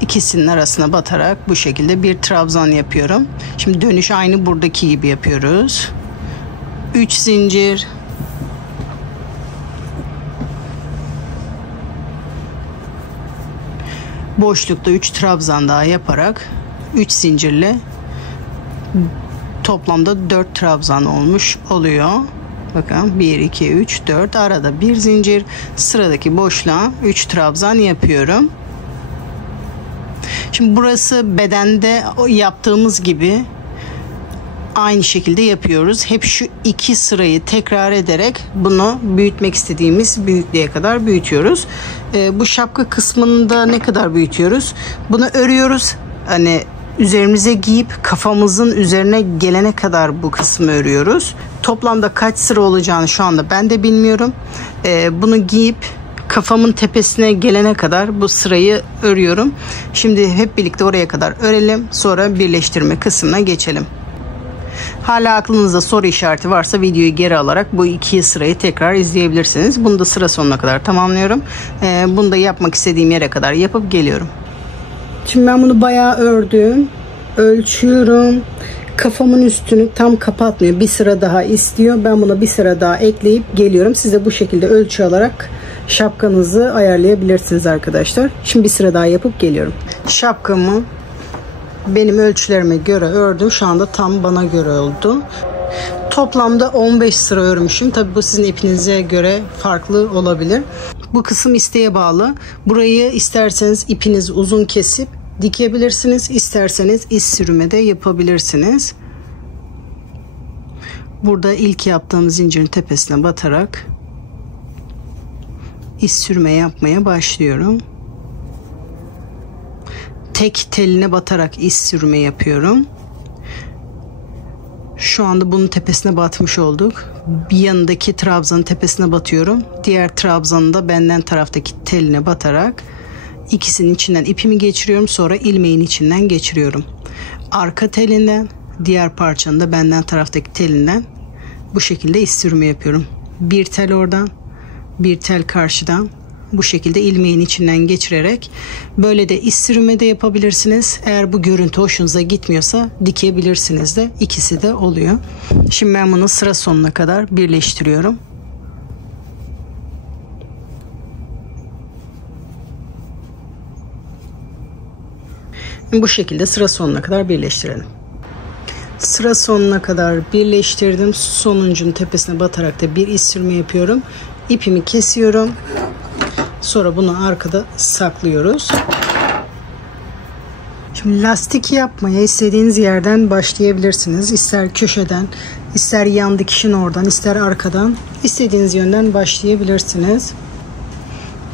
ikisinin arasına batarak bu şekilde bir trabzan yapıyorum. Şimdi dönüş aynı buradaki gibi yapıyoruz. 3 zincir, boşlukta 3 trabzan daha yaparak 3 zincirle toplamda 4 trabzan olmuş oluyor. Bakın 1 2 3 4, arada bir zincir, sıradaki boşluğa 3 trabzan yapıyorum. Şimdi burası bedende yaptığımız gibi aynı şekilde yapıyoruz. Hep şu 2 sırayı tekrar ederek bunu büyütmek istediğimiz büyüklüğe kadar büyütüyoruz. Bu şapka kısmında ne kadar büyütüyoruz? Bunu örüyoruz. Hani üzerimize giyip kafamızın üzerine gelene kadar bu kısmı örüyoruz. Toplamda kaç sıra olacağını şu anda ben de bilmiyorum. Bunu giyip kafamın tepesine gelene kadar bu sırayı örüyorum. Şimdi hep birlikte oraya kadar örelim. Sonra birleştirme kısmına geçelim. Hala aklınızda soru işareti varsa videoyu geri alarak bu 2 sırayı tekrar izleyebilirsiniz. Bunu da sıra sonuna kadar tamamlıyorum. Bunu da yapmak istediğim yere kadar yapıp geliyorum. Şimdi ben bunu bayağı ördüm. Ölçüyorum. Kafamın üstünü tam kapatmıyor. Bir sıra daha istiyor. Ben buna bir sıra daha ekleyip geliyorum. Siz de bu şekilde ölçü alarak şapkanızı ayarlayabilirsiniz arkadaşlar. Şimdi bir sıra daha yapıp geliyorum. Şapkamı benim ölçülerime göre ördüm. Şu anda tam bana göre oldu. Toplamda 15 sıra örmüşüm. Tabii bu sizin ipinize göre farklı olabilir. Bu kısım isteğe bağlı. Burayı isterseniz ipinizi uzun kesip dikebilirsiniz. İsterseniz iz sürüme de yapabilirsiniz. Burada ilk yaptığım zincirin tepesine batarak iz sürme yapmaya başlıyorum. Tek teline batarak iz sürme yapıyorum. Şu anda bunun tepesine batmış olduk. Bir yanındaki trabzanın tepesine batıyorum. Diğer trabzanın da benden taraftaki teline batarak ikisinin içinden ipimi geçiriyorum. Sonra ilmeğin içinden geçiriyorum. Arka telinden, diğer parçanın da benden taraftaki telinden bu şekilde iz sürme yapıyorum. Bir tel oradan, bir tel karşıdan. Bu şekilde ilmeğin içinden geçirerek böyle de iz sürme de yapabilirsiniz. Eğer bu görüntü hoşunuza gitmiyorsa dikebilirsiniz de, ikisi de oluyor. Şimdi ben bunu sıra sonuna kadar birleştiriyorum. Bu şekilde sıra sonuna kadar birleştirelim. Sıra sonuna kadar birleştirdim. Sonuncunun tepesine batarak da bir iz sürme yapıyorum. İpimi kesiyorum. Sonra bunu arkada saklıyoruz. Şimdi lastik yapmaya istediğiniz yerden başlayabilirsiniz. İster köşeden, ister yan dikişin oradan, ister arkadan, istediğiniz yönden başlayabilirsiniz.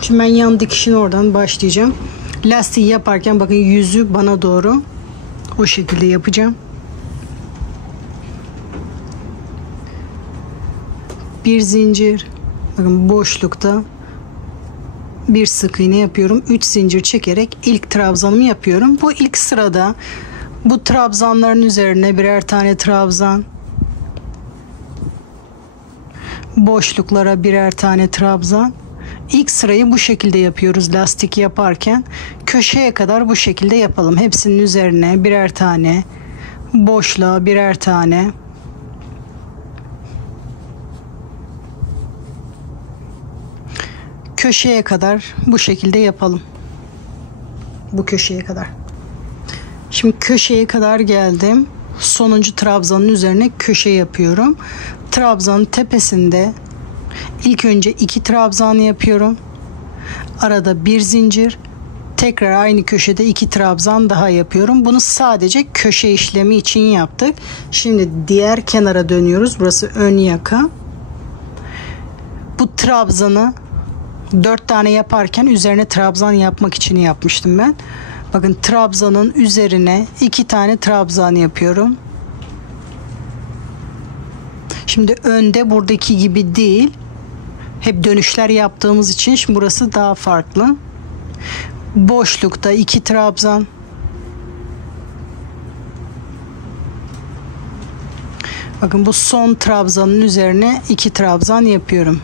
Şimdi ben yan dikişin oradan başlayacağım. Lastiği yaparken bakın yüzü bana doğru o şekilde yapacağım. Bir zincir, bakın boşlukta bir sık iğne yapıyorum. 3 zincir çekerek ilk trabzanımı yapıyorum. Bu ilk sırada bu trabzanların üzerine birer tane trabzan, boşluklara birer tane trabzan, İlk sırayı bu şekilde yapıyoruz lastik yaparken. Köşeye kadar bu şekilde yapalım. Hepsinin üzerine birer tane, boşluğa birer tane. Köşeye kadar bu şekilde yapalım. Bu köşeye kadar. Şimdi köşeye kadar geldim. Sonuncu trabzanın üzerine köşe yapıyorum. Trabzanın tepesinde ilk önce 2 trabzan yapıyorum. Arada bir zincir. Tekrar aynı köşede 2 trabzan daha yapıyorum. Bunu sadece köşe işlemi için yaptık. Şimdi diğer kenara dönüyoruz. Burası ön yaka. Bu trabzanı 4 tane yaparken üzerine trabzan yapmak için yapmıştım ben. Bakın trabzanın üzerine 2 tane trabzan yapıyorum. Şimdi önde buradaki gibi değil. Hep dönüşler yaptığımız için şimdi burası daha farklı. Boşlukta 2 trabzan. Bakın bu son trabzanın üzerine 2 trabzan yapıyorum.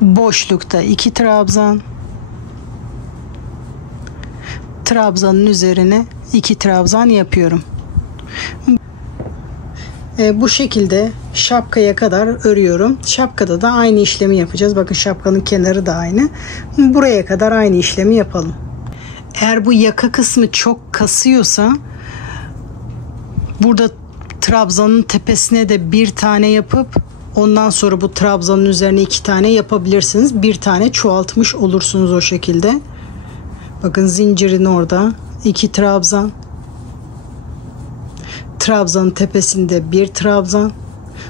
Boşlukta 2 trabzan. Trabzanın üzerine 2 trabzan yapıyorum. Bu şekilde şapkaya kadar örüyorum. Şapkada da aynı işlemi yapacağız. Bakın şapkanın kenarı da aynı. Buraya kadar aynı işlemi yapalım. Eğer bu yaka kısmı çok kasıyorsa burada trabzanın tepesine de bir tane yapıp ondan sonra bu trabzanın üzerine 2 tane yapabilirsiniz. Bir tane çoğaltmış olursunuz o şekilde. Bakın zincirin orada 2 trabzan. Trabzanın tepesinde bir trabzan.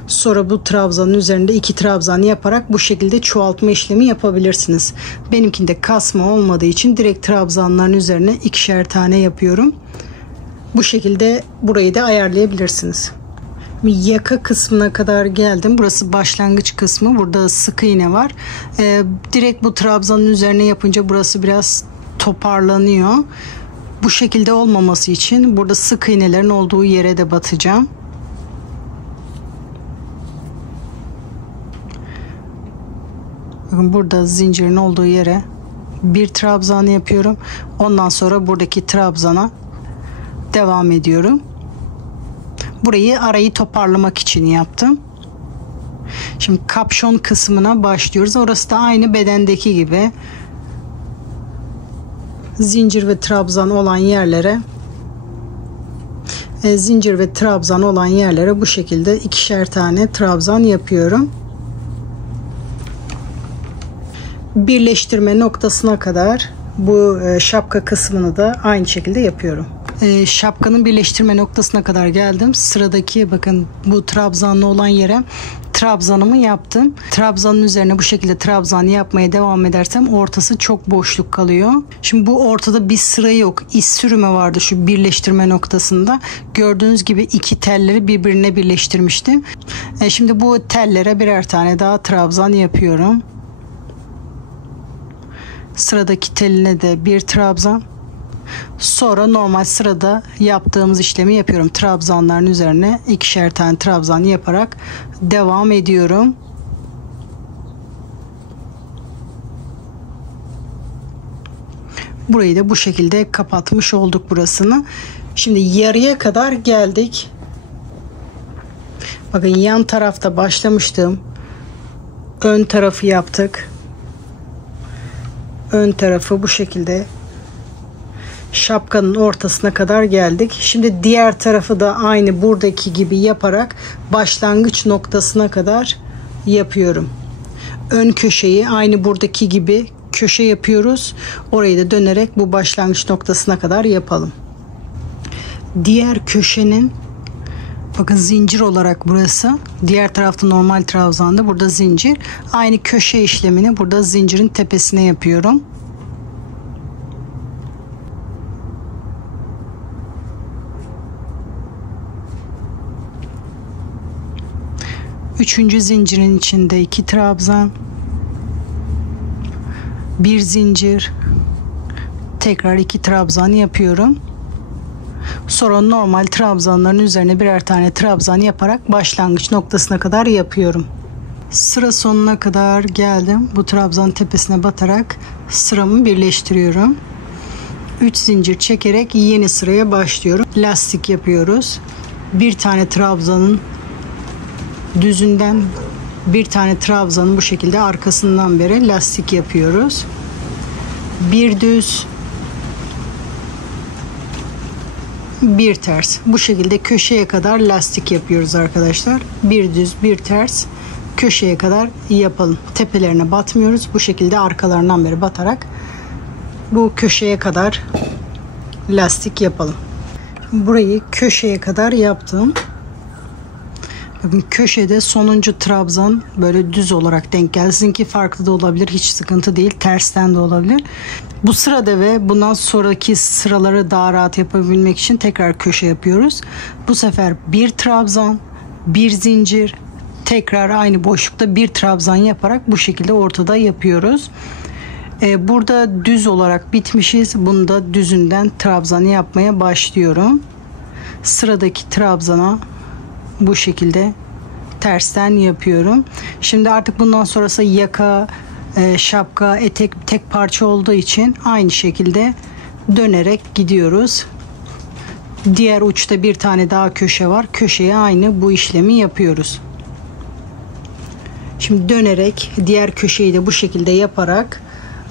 Sonra bu trabzanın üzerinde 2 trabzan yaparak bu şekilde çoğaltma işlemi yapabilirsiniz. Benimkinde kasma olmadığı için direkt trabzanların üzerine 2'şer tane yapıyorum. Bu şekilde burayı da ayarlayabilirsiniz. Yaka kısmına kadar geldim. Burası başlangıç kısmı. Burada sık iğne var. Direkt bu trabzanın üzerine yapınca burası biraz toparlanıyor. Bu şekilde olmaması için burada sık iğnelerin olduğu yere de batacağım. Bakın burada zincirin olduğu yere bir trabzan yapıyorum. Ondan sonra buradaki trabzana devam ediyorum. Burayı arayı toparlamak için yaptım. Şimdi kapşon kısmına başlıyoruz. Orası da aynı bedendeki gibi. Zincir ve trabzan olan yerlere bu şekilde 2'şer tane trabzan yapıyorum. Birleştirme noktasına kadar bu şapka kısmını da aynı şekilde yapıyorum. Şapkanın birleştirme noktasına kadar geldim. Sıradaki bakın bu trabzanlı olan yere trabzanımı yaptım. Trabzanın üzerine bu şekilde trabzan yapmaya devam edersem ortası çok boşluk kalıyor. Şimdi bu ortada bir sıra yok. İz sürümü vardı şu birleştirme noktasında. Gördüğünüz gibi 2 telleri birbirine birleştirmiştim. Şimdi bu tellere birer tane daha trabzan yapıyorum. Sıradaki teline de bir trabzan. Sonra normal sırada yaptığımız işlemi yapıyorum. Trabzanların üzerine 2'şer tane trabzan yaparak devam ediyorum. Burayı da bu şekilde kapatmış olduk burasını. Şimdi yarıya kadar geldik. Bakın yan tarafta başlamıştım. Ön tarafı yaptık. Ön tarafı bu şekilde şapkanın ortasına kadar geldik. Şimdi diğer tarafı da aynı buradaki gibi yaparak başlangıç noktasına kadar yapıyorum. Ön köşeyi aynı buradaki gibi köşe yapıyoruz. Orayı da dönerek bu başlangıç noktasına kadar yapalım. Diğer köşenin bakın zincir olarak burası. Diğer tarafta normal trabzanda, burada zincir. Aynı köşe işlemini burada zincirin tepesine yapıyorum. Üçüncü zincirin içinde 2 trabzan, bir zincir, tekrar 2 trabzan yapıyorum. Sonra normal trabzanların üzerine birer tane trabzan yaparak başlangıç noktasına kadar yapıyorum. Sıra sonuna kadar geldim. Bu trabzan tepesine batarak sıramı birleştiriyorum. 3 zincir çekerek yeni sıraya başlıyorum. Lastik yapıyoruz. Bir tane trabzanın düzünden bir tane trabzanın bu şekilde arkasından beri lastik yapıyoruz. Bir düz, bir ters. Bu şekilde köşeye kadar lastik yapıyoruz arkadaşlar. Bir düz, bir ters, köşeye kadar yapalım. Tepelerine batmıyoruz. Bu şekilde arkalarından beri batarak bu köşeye kadar lastik yapalım. Burayı köşeye kadar yaptım. Bakın köşede sonuncu trabzan böyle düz olarak denk geldi. Sizinki farklı da olabilir. Hiç sıkıntı değil. Tersten de olabilir. Bu sırada ve bundan sonraki sıraları daha rahat yapabilmek için tekrar köşe yapıyoruz. Bu sefer bir trabzan, bir zincir, tekrar aynı boşlukta bir trabzan yaparak bu şekilde ortada yapıyoruz. Burada düz olarak bitmişiz. Bunu da düzünden trabzanı yapmaya başlıyorum. Sıradaki trabzana bu şekilde tersten yapıyorum. Şimdi artık bundan sonrası yaka, şapka, etek tek parça olduğu için aynı şekilde dönerek gidiyoruz. Diğer uçta bir tane daha köşe var. Köşeye aynı bu işlemi yapıyoruz. Şimdi dönerek diğer köşeyi de bu şekilde yaparak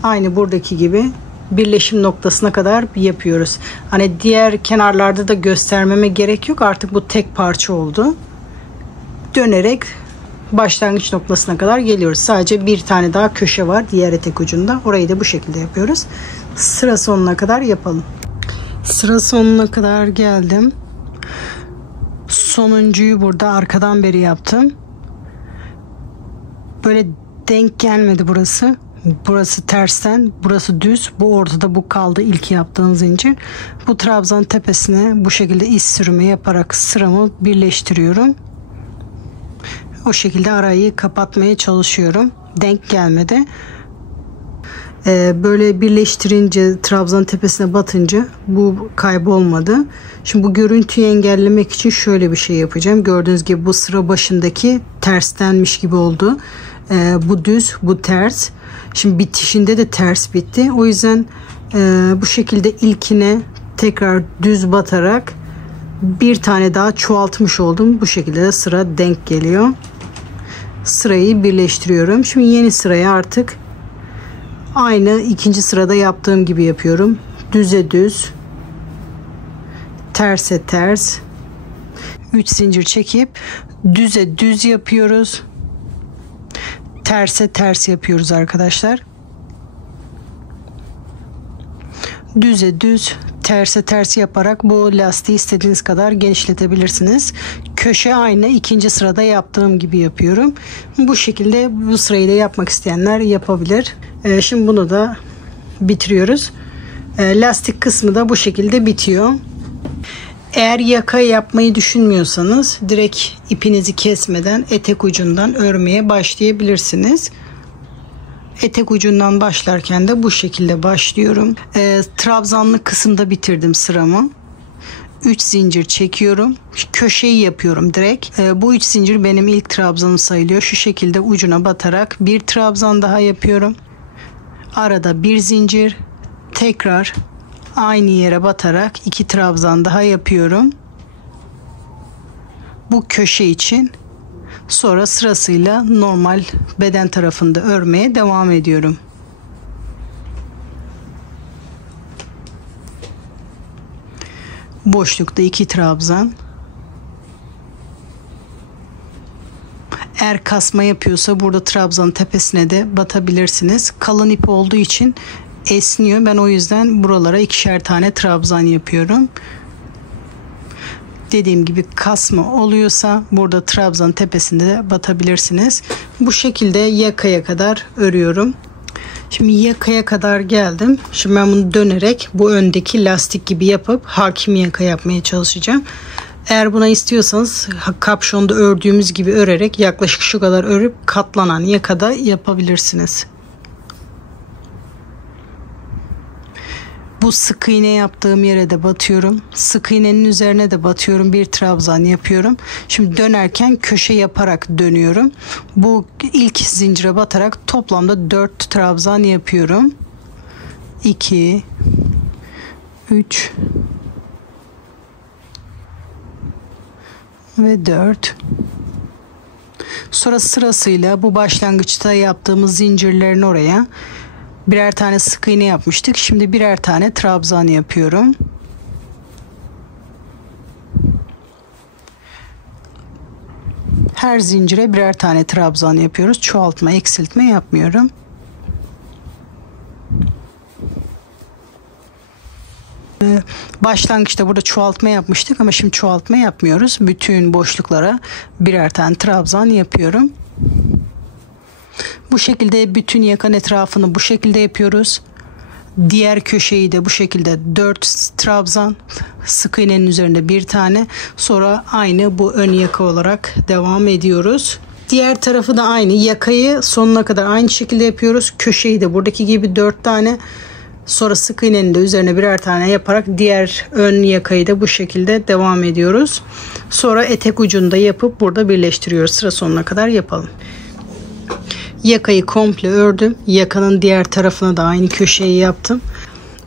aynı buradaki gibi birleşim noktasına kadar yapıyoruz. Hani diğer kenarlarda da göstermeme gerek yok. Artık bu tek parça oldu. Dönerek başlangıç noktasına kadar geliyoruz. Sadece bir tane daha köşe var diğer etek ucunda. Orayı da bu şekilde yapıyoruz. Sıra sonuna kadar yapalım. Sıra sonuna kadar geldim. Sonuncuyu burada arkadan beri yaptım. Böyle denk gelmedi burası. Burası tersten, burası düz, bu ortada, bu kaldı ilk yaptığım zincir. Bu trabzan tepesine bu şekilde iz sürümü yaparak sıramı birleştiriyorum. O şekilde arayı kapatmaya çalışıyorum. Denk gelmedi. Böyle birleştirince, trabzan tepesine batınca bu kaybolmadı. Şimdi bu görüntüyü engellemek için şöyle bir şey yapacağım. Gördüğünüz gibi bu sıra başındaki terstenmiş gibi oldu. Bu düz, bu ters. Şimdi bitişinde de ters bitti. O yüzden bu şekilde ilkine tekrar düz batarak bir tane daha çoğaltmış oldum. Bu şekilde de sıra denk geliyor. Sırayı birleştiriyorum. Şimdi yeni sıraya artık aynı ikinci sırada yaptığım gibi yapıyorum. Düze düz, terse ters. 3 zincir çekip düze düz yapıyoruz. Terse ters yapıyoruz arkadaşlar. Düze düz, terse ters yaparak bu lastiği istediğiniz kadar genişletebilirsiniz. Köşe aynı ikinci sırada yaptığım gibi yapıyorum. Bu şekilde bu sırayı da yapmak isteyenler yapabilir. Şimdi bunu da bitiriyoruz. Lastik kısmı da bu şekilde bitiyor. Eğer yaka yapmayı düşünmüyorsanız direkt ipinizi kesmeden etek ucundan örmeye başlayabilirsiniz. Etek ucundan başlarken de bu şekilde başlıyorum. Trabzanlı kısımda bitirdim sıramı. 3 zincir çekiyorum. Köşeyi yapıyorum direkt. Bu 3 zincir benim ilk trabzanım sayılıyor. Şu şekilde ucuna batarak bir trabzan daha yapıyorum. Arada bir zincir, tekrar aynı yere batarak 2 trabzan daha yapıyorum. Bu köşe için. Sonra sırasıyla normal beden tarafında örmeye devam ediyorum. Boşlukta 2 trabzan. Eğer kasma yapıyorsa burada trabzanın tepesine de batabilirsiniz. Kalın ip olduğu için esniyor. Ben o yüzden buralara 2'şer tane trabzan yapıyorum. Dediğim gibi kasma oluyorsa burada trabzan tepesinde de batabilirsiniz. Bu şekilde yakaya kadar örüyorum. Şimdi yakaya kadar geldim. Şimdi ben bunu dönerek bu öndeki lastik gibi yapıp hakim yaka yapmaya çalışacağım. Eğer buna istiyorsanız kapşonda ördüğümüz gibi örerek yaklaşık şu kadar örüp katlanan yakada yapabilirsiniz. Bu sık iğne yaptığım yere de batıyorum. Sık iğnenin üzerine de batıyorum. Bir trabzan yapıyorum. Şimdi dönerken köşe yaparak dönüyorum. Bu ilk zincire batarak toplamda 4 trabzan yapıyorum. 2 3 ve 4. Sonra sırasıyla bu başlangıçta yaptığımız zincirlerin oraya birer tane sık iğne yapmıştık. Şimdi birer tane trabzan yapıyorum. Her zincire birer tane trabzan yapıyoruz. Çoğaltma, eksiltme yapmıyorum. Başlangıçta burada çoğaltma yapmıştık ama şimdi çoğaltma yapmıyoruz. Bütün boşluklara birer tane trabzan yapıyorum. Bu şekilde bütün yakan etrafını bu şekilde yapıyoruz. Diğer köşeyi de bu şekilde 4 trabzan, sık iğnenin üzerinde bir tane, sonra aynı bu ön yaka olarak devam ediyoruz. Diğer tarafı da aynı, yakayı sonuna kadar aynı şekilde yapıyoruz. Köşeyi de buradaki gibi 4 tane, sonra sık iğnenin de üzerine birer tane yaparak diğer ön yakayı da bu şekilde devam ediyoruz. Sonra etek ucunu da yapıp burada birleştiriyoruz. Sıra sonuna kadar yapalım. Yakayı komple ördüm. Yakanın diğer tarafına da aynı köşeyi yaptım.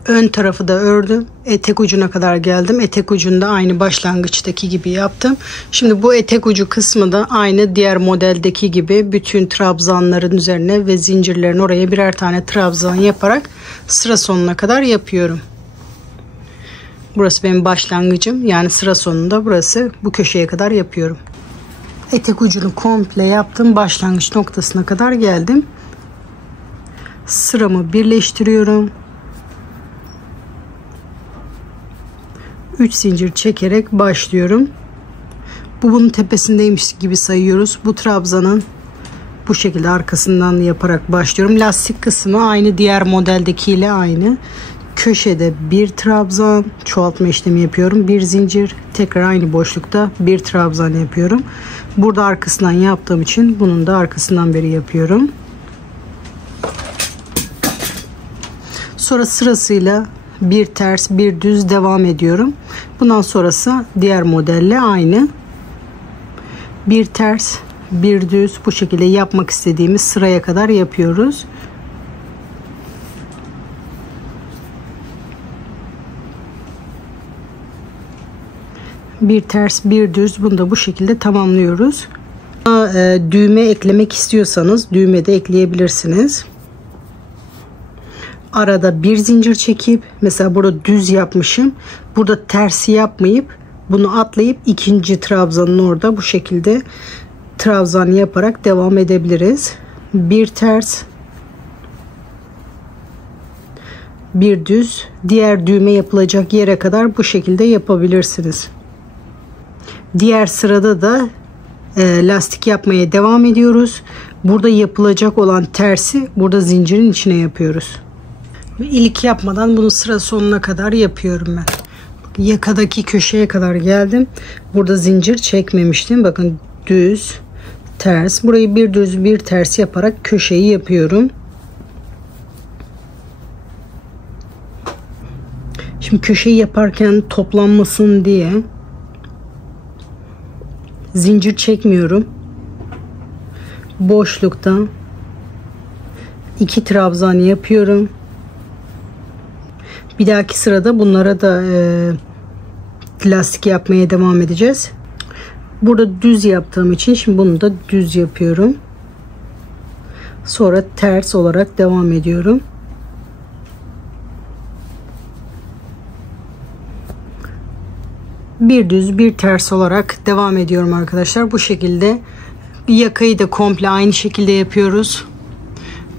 Ön tarafı da ördüm. Etek ucuna kadar geldim. Etek ucunu da aynı başlangıçtaki gibi yaptım. Şimdi bu etek ucu kısmı da aynı diğer modeldeki gibi bütün trabzanların üzerine ve zincirlerin oraya birer tane trabzan yaparak sıra sonuna kadar yapıyorum. Burası benim başlangıcım. Yani sıra sonunda burası, bu köşeye kadar yapıyorum. Etek ucunu komple yaptım. Başlangıç noktasına kadar geldim. Sıramı birleştiriyorum. 3 zincir çekerek başlıyorum. Bu bunun tepesindeymiş gibi sayıyoruz. Bu trabzanın bu şekilde arkasından yaparak başlıyorum. Lastik kısmı aynı diğer modeldekiyle aynı. Köşede bir trabzan, çoğaltma işlemi yapıyorum. Bir zincir, tekrar aynı boşlukta bir trabzan yapıyorum. Burada arkasından yaptığım için bunun da arkasından beri yapıyorum. Sonra sırasıyla bir ters, bir düz devam ediyorum. Bundan sonrası diğer modelle aynı. Bir ters, bir düz, bu şekilde yapmak istediğimiz sıraya kadar yapıyoruz. Bir ters, bir düz, bunu da bu şekilde tamamlıyoruz. Düğme eklemek istiyorsanız düğme de ekleyebilirsiniz. Arada bir zincir çekip, mesela burada düz yapmışım, burada tersi yapmayıp bunu atlayıp ikinci trabzanın orada bu şekilde trabzan yaparak devam edebiliriz. Bir ters, bir düz, diğer düğme yapılacak yere kadar bu şekilde yapabilirsiniz. Diğer sırada da lastik yapmaya devam ediyoruz. Burada yapılacak olan tersi burada zincirin içine yapıyoruz. İlk yapmadan bunu sıra sonuna kadar yapıyorum ben. Yakadaki köşeye kadar geldim. Burada zincir çekmemiştim. Bakın düz, ters. Burayı bir düz bir ters yaparak köşeyi yapıyorum. Şimdi köşeyi yaparken toplanmasın diye zincir çekmiyorum. Boşluktan 2 trabzan yapıyorum. Bir dahaki sırada bunlara da lastik yapmaya devam edeceğiz. Burada düz yaptığım için şimdi bunu da düz yapıyorum. Sonra ters olarak devam ediyorum. Bir düz bir ters olarak devam ediyorum arkadaşlar. Bu şekilde yakayı da komple aynı şekilde yapıyoruz.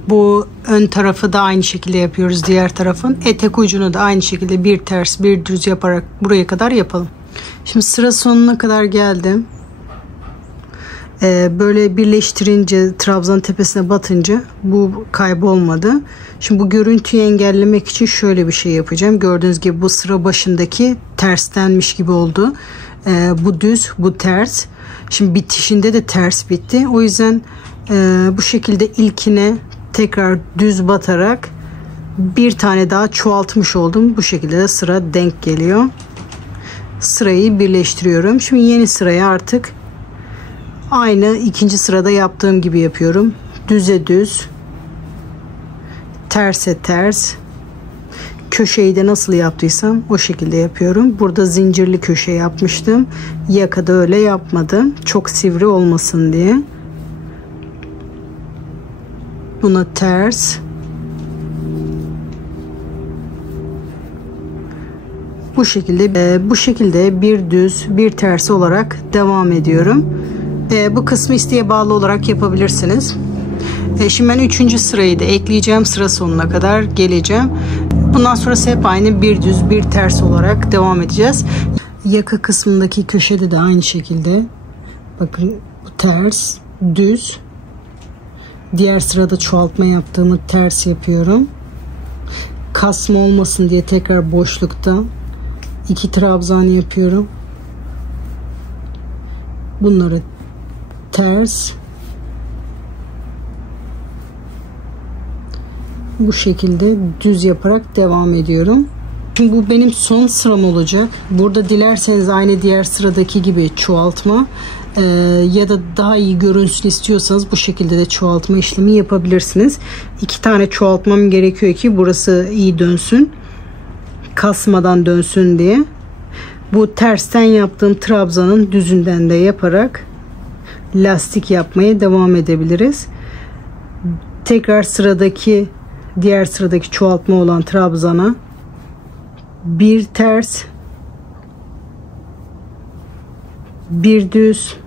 Bu ön tarafı da aynı şekilde yapıyoruz, diğer tarafın. Etek ucunu da aynı şekilde bir ters bir düz yaparak buraya kadar yapalım. Şimdi sıra sonuna kadar geldim. Böyle birleştirince, trabzanın tepesine batınca bu kaybolmadı. Şimdi bu görüntüyü engellemek için şöyle bir şey yapacağım. Gördüğünüz gibi bu sıra başındaki terstenmiş gibi oldu. Bu düz, bu ters. Şimdi bitişinde de ters bitti. O yüzden bu şekilde ilkine tekrar düz batarak Bir tane daha çoğaltmış oldum. Bu şekilde de sıra denk geliyor. Sırayı birleştiriyorum. Şimdi yeni sıraya artık aynı ikinci sırada yaptığım gibi yapıyorum. Düze düz, terse ters. Köşeyi de nasıl yaptıysam o şekilde yapıyorum. Burada zincirli köşe yapmıştım. Yakada öyle yapmadım. Çok sivri olmasın diye. Buna ters. Bu şekilde bir düz bir ters olarak devam ediyorum. Bu kısmı isteğe bağlı olarak yapabilirsiniz. Şimdi ben 3. sırayı da ekleyeceğim. Sıra sonuna kadar geleceğim. Bundan sonrası hep aynı bir düz bir ters olarak devam edeceğiz. Yaka kısmındaki köşede de aynı şekilde. Bakın bu ters, düz. Diğer sırada çoğaltma yaptığımı ters yapıyorum. Kasma olmasın diye tekrar boşlukta 2 trabzan yapıyorum. Bunları ters. Bu şekilde düz yaparak devam ediyorum. Şimdi bu benim son sıram olacak. Burada dilerseniz aynı diğer sıradaki gibi çoğaltma ya da daha iyi görünsün istiyorsanız bu şekilde de çoğaltma işlemi yapabilirsiniz. 2 tane çoğaltmam gerekiyor ki burası iyi dönsün. Kasmadan dönsün diye. Bu tersten yaptığım trabzanın düzünden de yaparak lastik yapmaya devam edebiliriz. Tekrar diğer sıradaki çoğaltma olan trabzana bir ters, bir düz,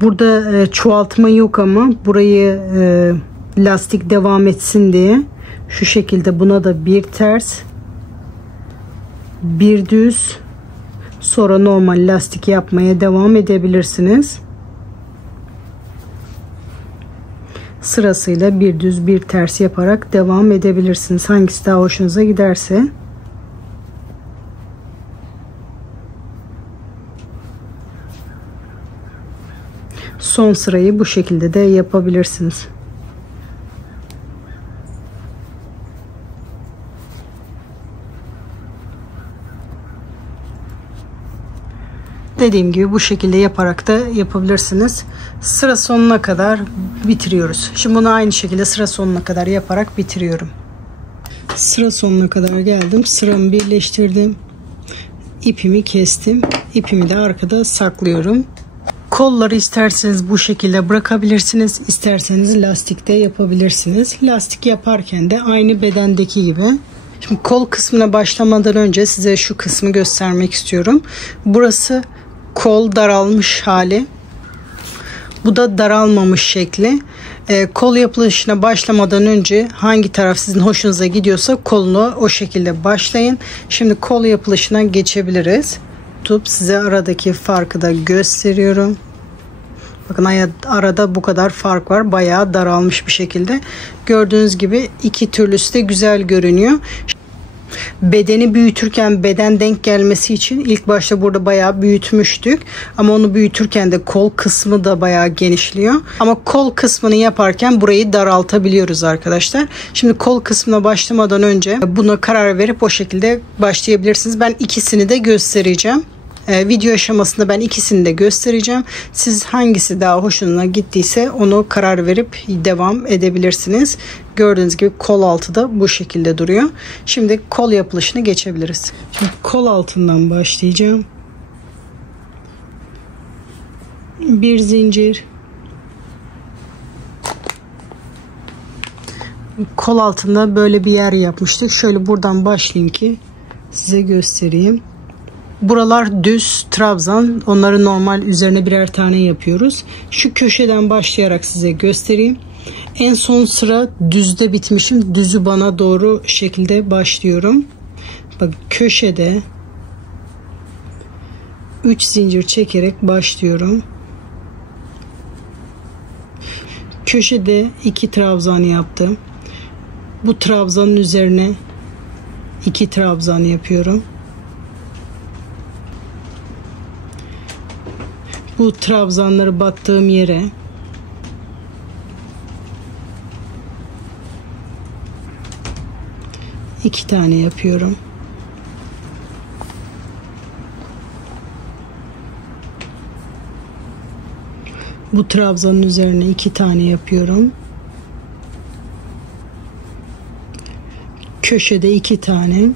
burada çoğaltma yok ama burayı lastik devam etsin diye şu şekilde buna da bir ters, bir düz, sonra normal lastik yapmaya devam edebilirsiniz. Sırasıyla bir düz bir ters yaparak devam edebilirsiniz. Hangisi daha hoşunuza giderse. Son sırayı bu şekilde de yapabilirsiniz. Dediğim gibi bu şekilde yaparak da yapabilirsiniz. Sıra sonuna kadar bitiriyoruz. Şimdi bunu aynı şekilde sıra sonuna kadar yaparak bitiriyorum. Sıra sonuna kadar geldim. Sıramı birleştirdim. İpimi kestim. İpimi de arkada saklıyorum. Kolları isterseniz bu şekilde bırakabilirsiniz. İsterseniz lastikte yapabilirsiniz. Lastik yaparken de aynı bedendeki gibi. Şimdi kol kısmına başlamadan önce size şu kısmı göstermek istiyorum. Burası kol daralmış hali. Bu da daralmamış şekli. Kol yapılışına başlamadan önce hangi taraf sizin hoşunuza gidiyorsa kolunu o şekilde başlayın. Şimdi kol yapılışına geçebiliriz. Size aradaki farkı da gösteriyorum. Bakın arada bu kadar fark var. Bayağı daralmış bir şekilde. Gördüğünüz gibi iki türlüsü de güzel görünüyor. Bedeni büyütürken beden denk gelmesi için ilk başta burada bayağı büyütmüştük. Ama onu büyütürken de kol kısmı da bayağı genişliyor. Ama kol kısmını yaparken burayı daraltabiliyoruz arkadaşlar. Şimdi kol kısmına başlamadan önce buna karar verip o şekilde başlayabilirsiniz. Ben ikisini de göstereceğim. Video aşamasında ben ikisini de göstereceğim. Siz hangisi daha hoşuna gittiyse onu karar verip devam edebilirsiniz. Gördüğünüz gibi kol altı da bu şekilde duruyor. Şimdi kol yapılışına geçebiliriz. Şimdi kol altından başlayacağım. Bir zincir. Kol altında böyle bir yer yapmıştık. Şöyle buradan başlayayım ki size göstereyim. Buralar düz trabzan. Onları normal üzerine birer tane yapıyoruz. Şu köşeden başlayarak size göstereyim. En son sıra düzde bitmişim. Düzü bana doğru şekilde başlıyorum. Bak köşede 3 zincir çekerek başlıyorum. Köşede 2 trabzan yaptım. Bu trabzanın üzerine 2 trabzan yapıyorum. Bu trabzanları battığım yere 2 tane yapıyorum. Bu trabzanın üzerine 2 tane yapıyorum. Köşede 2 tane.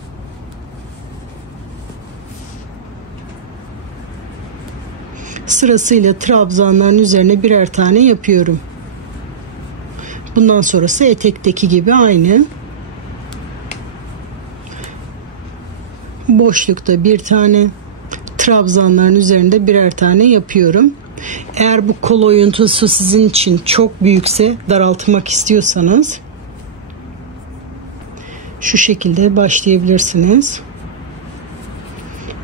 Sırasıyla trabzanların üzerine birer tane yapıyorum. Bundan sonrası etekteki gibi aynı. Boşlukta 1 tane, trabzanların üzerinde birer tane yapıyorum. Eğer bu kol oyuntusu sizin için çok büyükse, daraltmak istiyorsanız şu şekilde başlayabilirsiniz.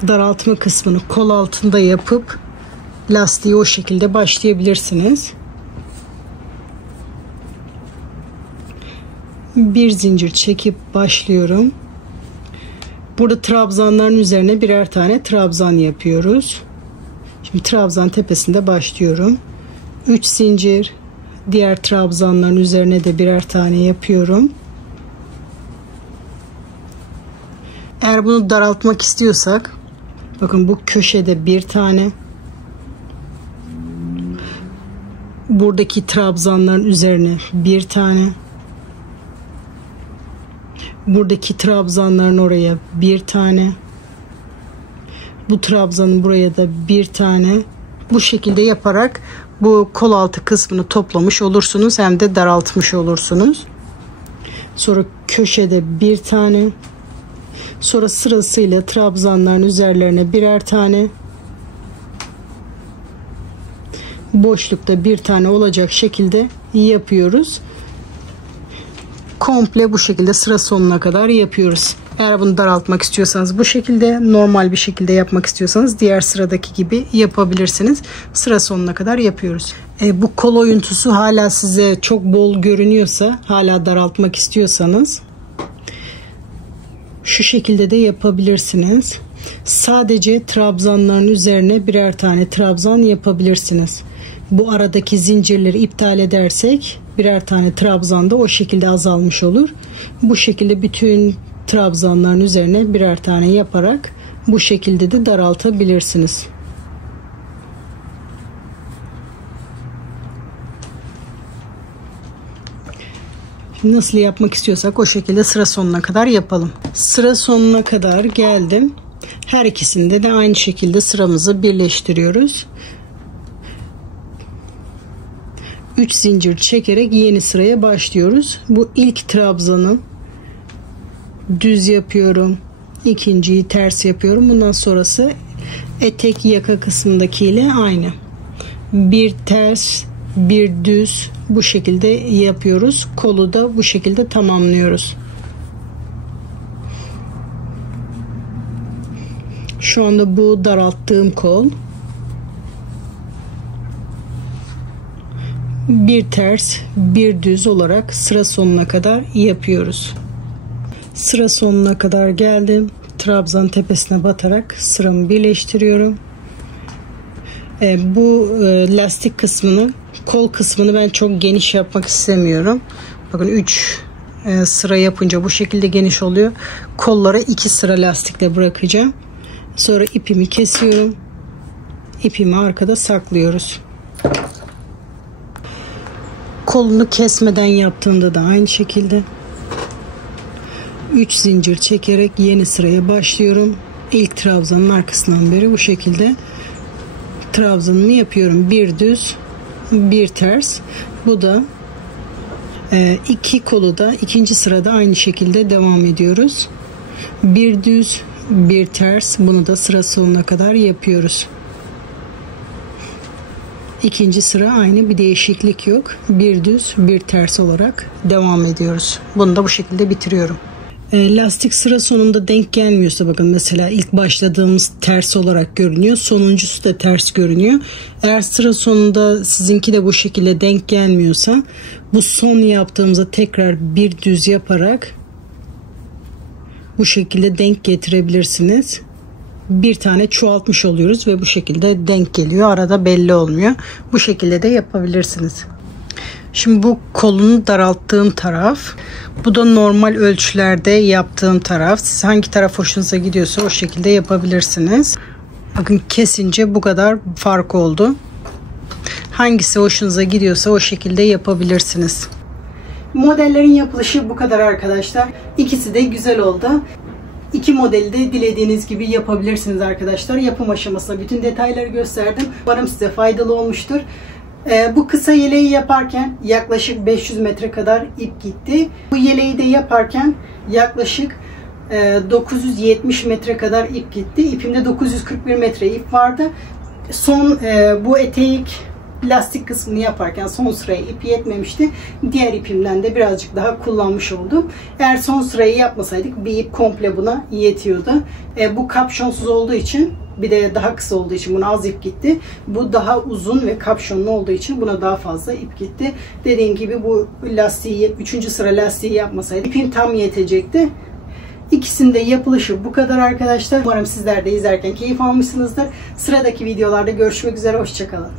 Daraltma kısmını kol altında yapıp lastiği o şekilde başlayabilirsiniz. Bir zincir çekip başlıyorum. Burada trabzanların üzerine birer tane trabzan yapıyoruz. Şimdi trabzan tepesinde başlıyorum. 3 zincir, diğer trabzanların üzerine de birer tane yapıyorum. Eğer bunu daraltmak istiyorsak, bakın bu köşede 1 tane, buradaki trabzanların üzerine 1 tane, buradaki trabzanların oraya 1 tane, bu trabzanın buraya da 1 tane, bu şekilde yaparak bu kol altı kısmını toplamış olursunuz, hem de daraltmış olursunuz. Sonra köşede 1 tane, sonra sırasıyla trabzanların üzerlerine birer tane, boşlukta 1 tane olacak şekilde yapıyoruz. Komple bu şekilde sıra sonuna kadar yapıyoruz. Eğer bunu daraltmak istiyorsanız bu şekilde, normal bir şekilde yapmak istiyorsanız diğer sıradaki gibi yapabilirsiniz. Sıra sonuna kadar yapıyoruz. Bu kol oyuntusu hala size çok bol görünüyorsa, hala daraltmak istiyorsanız şu şekilde de yapabilirsiniz. Sadece trabzanların üzerine birer tane trabzan yapabilirsiniz. Bu aradaki zincirleri iptal edersek birer tane trabzan da o şekilde azalmış olur. Bu şekilde bütün trabzanların üzerine birer tane yaparak bu şekilde de daraltabilirsiniz. Şimdi nasıl yapmak istiyorsak o şekilde sıra sonuna kadar yapalım. Sıra sonuna kadar geldim. Her ikisinde de aynı şekilde sıramızı birleştiriyoruz. 3 zincir çekerek yeni sıraya başlıyoruz. Bu ilk trabzanın düz yapıyorum. İkinciyi ters yapıyorum. Bundan sonrası etek yaka kısmındakiyle aynı. Bir ters, bir düz, bu şekilde yapıyoruz. Kolu da bu şekilde tamamlıyoruz. Şu anda bu daralttığım kol. Bir ters, bir düz olarak sıra sonuna kadar yapıyoruz. Sıra sonuna kadar geldim. Trabzan tepesine batarak sıramı birleştiriyorum. Bu lastik kısmını, kol kısmını ben çok geniş yapmak istemiyorum. Bakın 3 sıra yapınca bu şekilde geniş oluyor. Kollara 2 sıra lastikle bırakacağım. Sonra ipimi kesiyorum. İpimi arkada saklıyoruz. Kolunu kesmeden yaptığımda da aynı şekilde 3 zincir çekerek yeni sıraya başlıyorum. İlk trabzanın arkasından beri bu şekilde trabzanımı yapıyorum. Bir düz, bir ters. Bu da iki kolu da ikinci sırada aynı şekilde devam ediyoruz. Bir düz, bir ters. Bunu da sıra sonuna kadar yapıyoruz. İkinci sıra aynı, bir değişiklik yok. Bir düz, bir ters olarak devam ediyoruz. Bunu da bu şekilde bitiriyorum. Lastik sıra sonunda denk gelmiyorsa, bakın mesela ilk başladığımız ters olarak görünüyor. Sonuncusu da ters görünüyor. Eğer sıra sonunda sizinki de bu şekilde denk gelmiyorsa, bu son yaptığımızda tekrar bir düz yaparak bu şekilde denk getirebilirsiniz. Bir tane çoğaltmış oluyoruz ve bu şekilde denk geliyor. Arada belli olmuyor. Bu şekilde de yapabilirsiniz. Şimdi bu kolunu daralttığım taraf. Bu da normal ölçülerde yaptığım taraf. Siz hangi taraf hoşunuza gidiyorsa o şekilde yapabilirsiniz. Bakın kesince bu kadar fark oldu. Hangisi hoşunuza gidiyorsa o şekilde yapabilirsiniz. Modellerin yapılışı bu kadar arkadaşlar. İkisi de güzel oldu. İki modeli de dilediğiniz gibi yapabilirsiniz arkadaşlar. Yapım aşamasında bütün detayları gösterdim. Umarım size faydalı olmuştur. Bu kısa yeleği yaparken yaklaşık 500 metre kadar ip gitti. Bu yeleği de yaparken yaklaşık 970 metre kadar ip gitti. İpimde 941 metre ip vardı. Son bu etek lastik kısmını yaparken son sıraya ip yetmemişti. Diğer ipimden de birazcık daha kullanmış oldum. Eğer son sırayı yapmasaydık bir ip komple buna yetiyordu. Bu kapşonsuz olduğu için, bir de daha kısa olduğu için buna az ip gitti. Bu daha uzun ve kapşonlu olduğu için buna daha fazla ip gitti. Dediğim gibi bu lastiği, 3. sıra lastiği yapmasaydı ipim tam yetecekti. İkisinin de yapılışı bu kadar arkadaşlar. Umarım sizler de izlerken keyif almışsınızdır. Sıradaki videolarda görüşmek üzere. Hoşçakalın.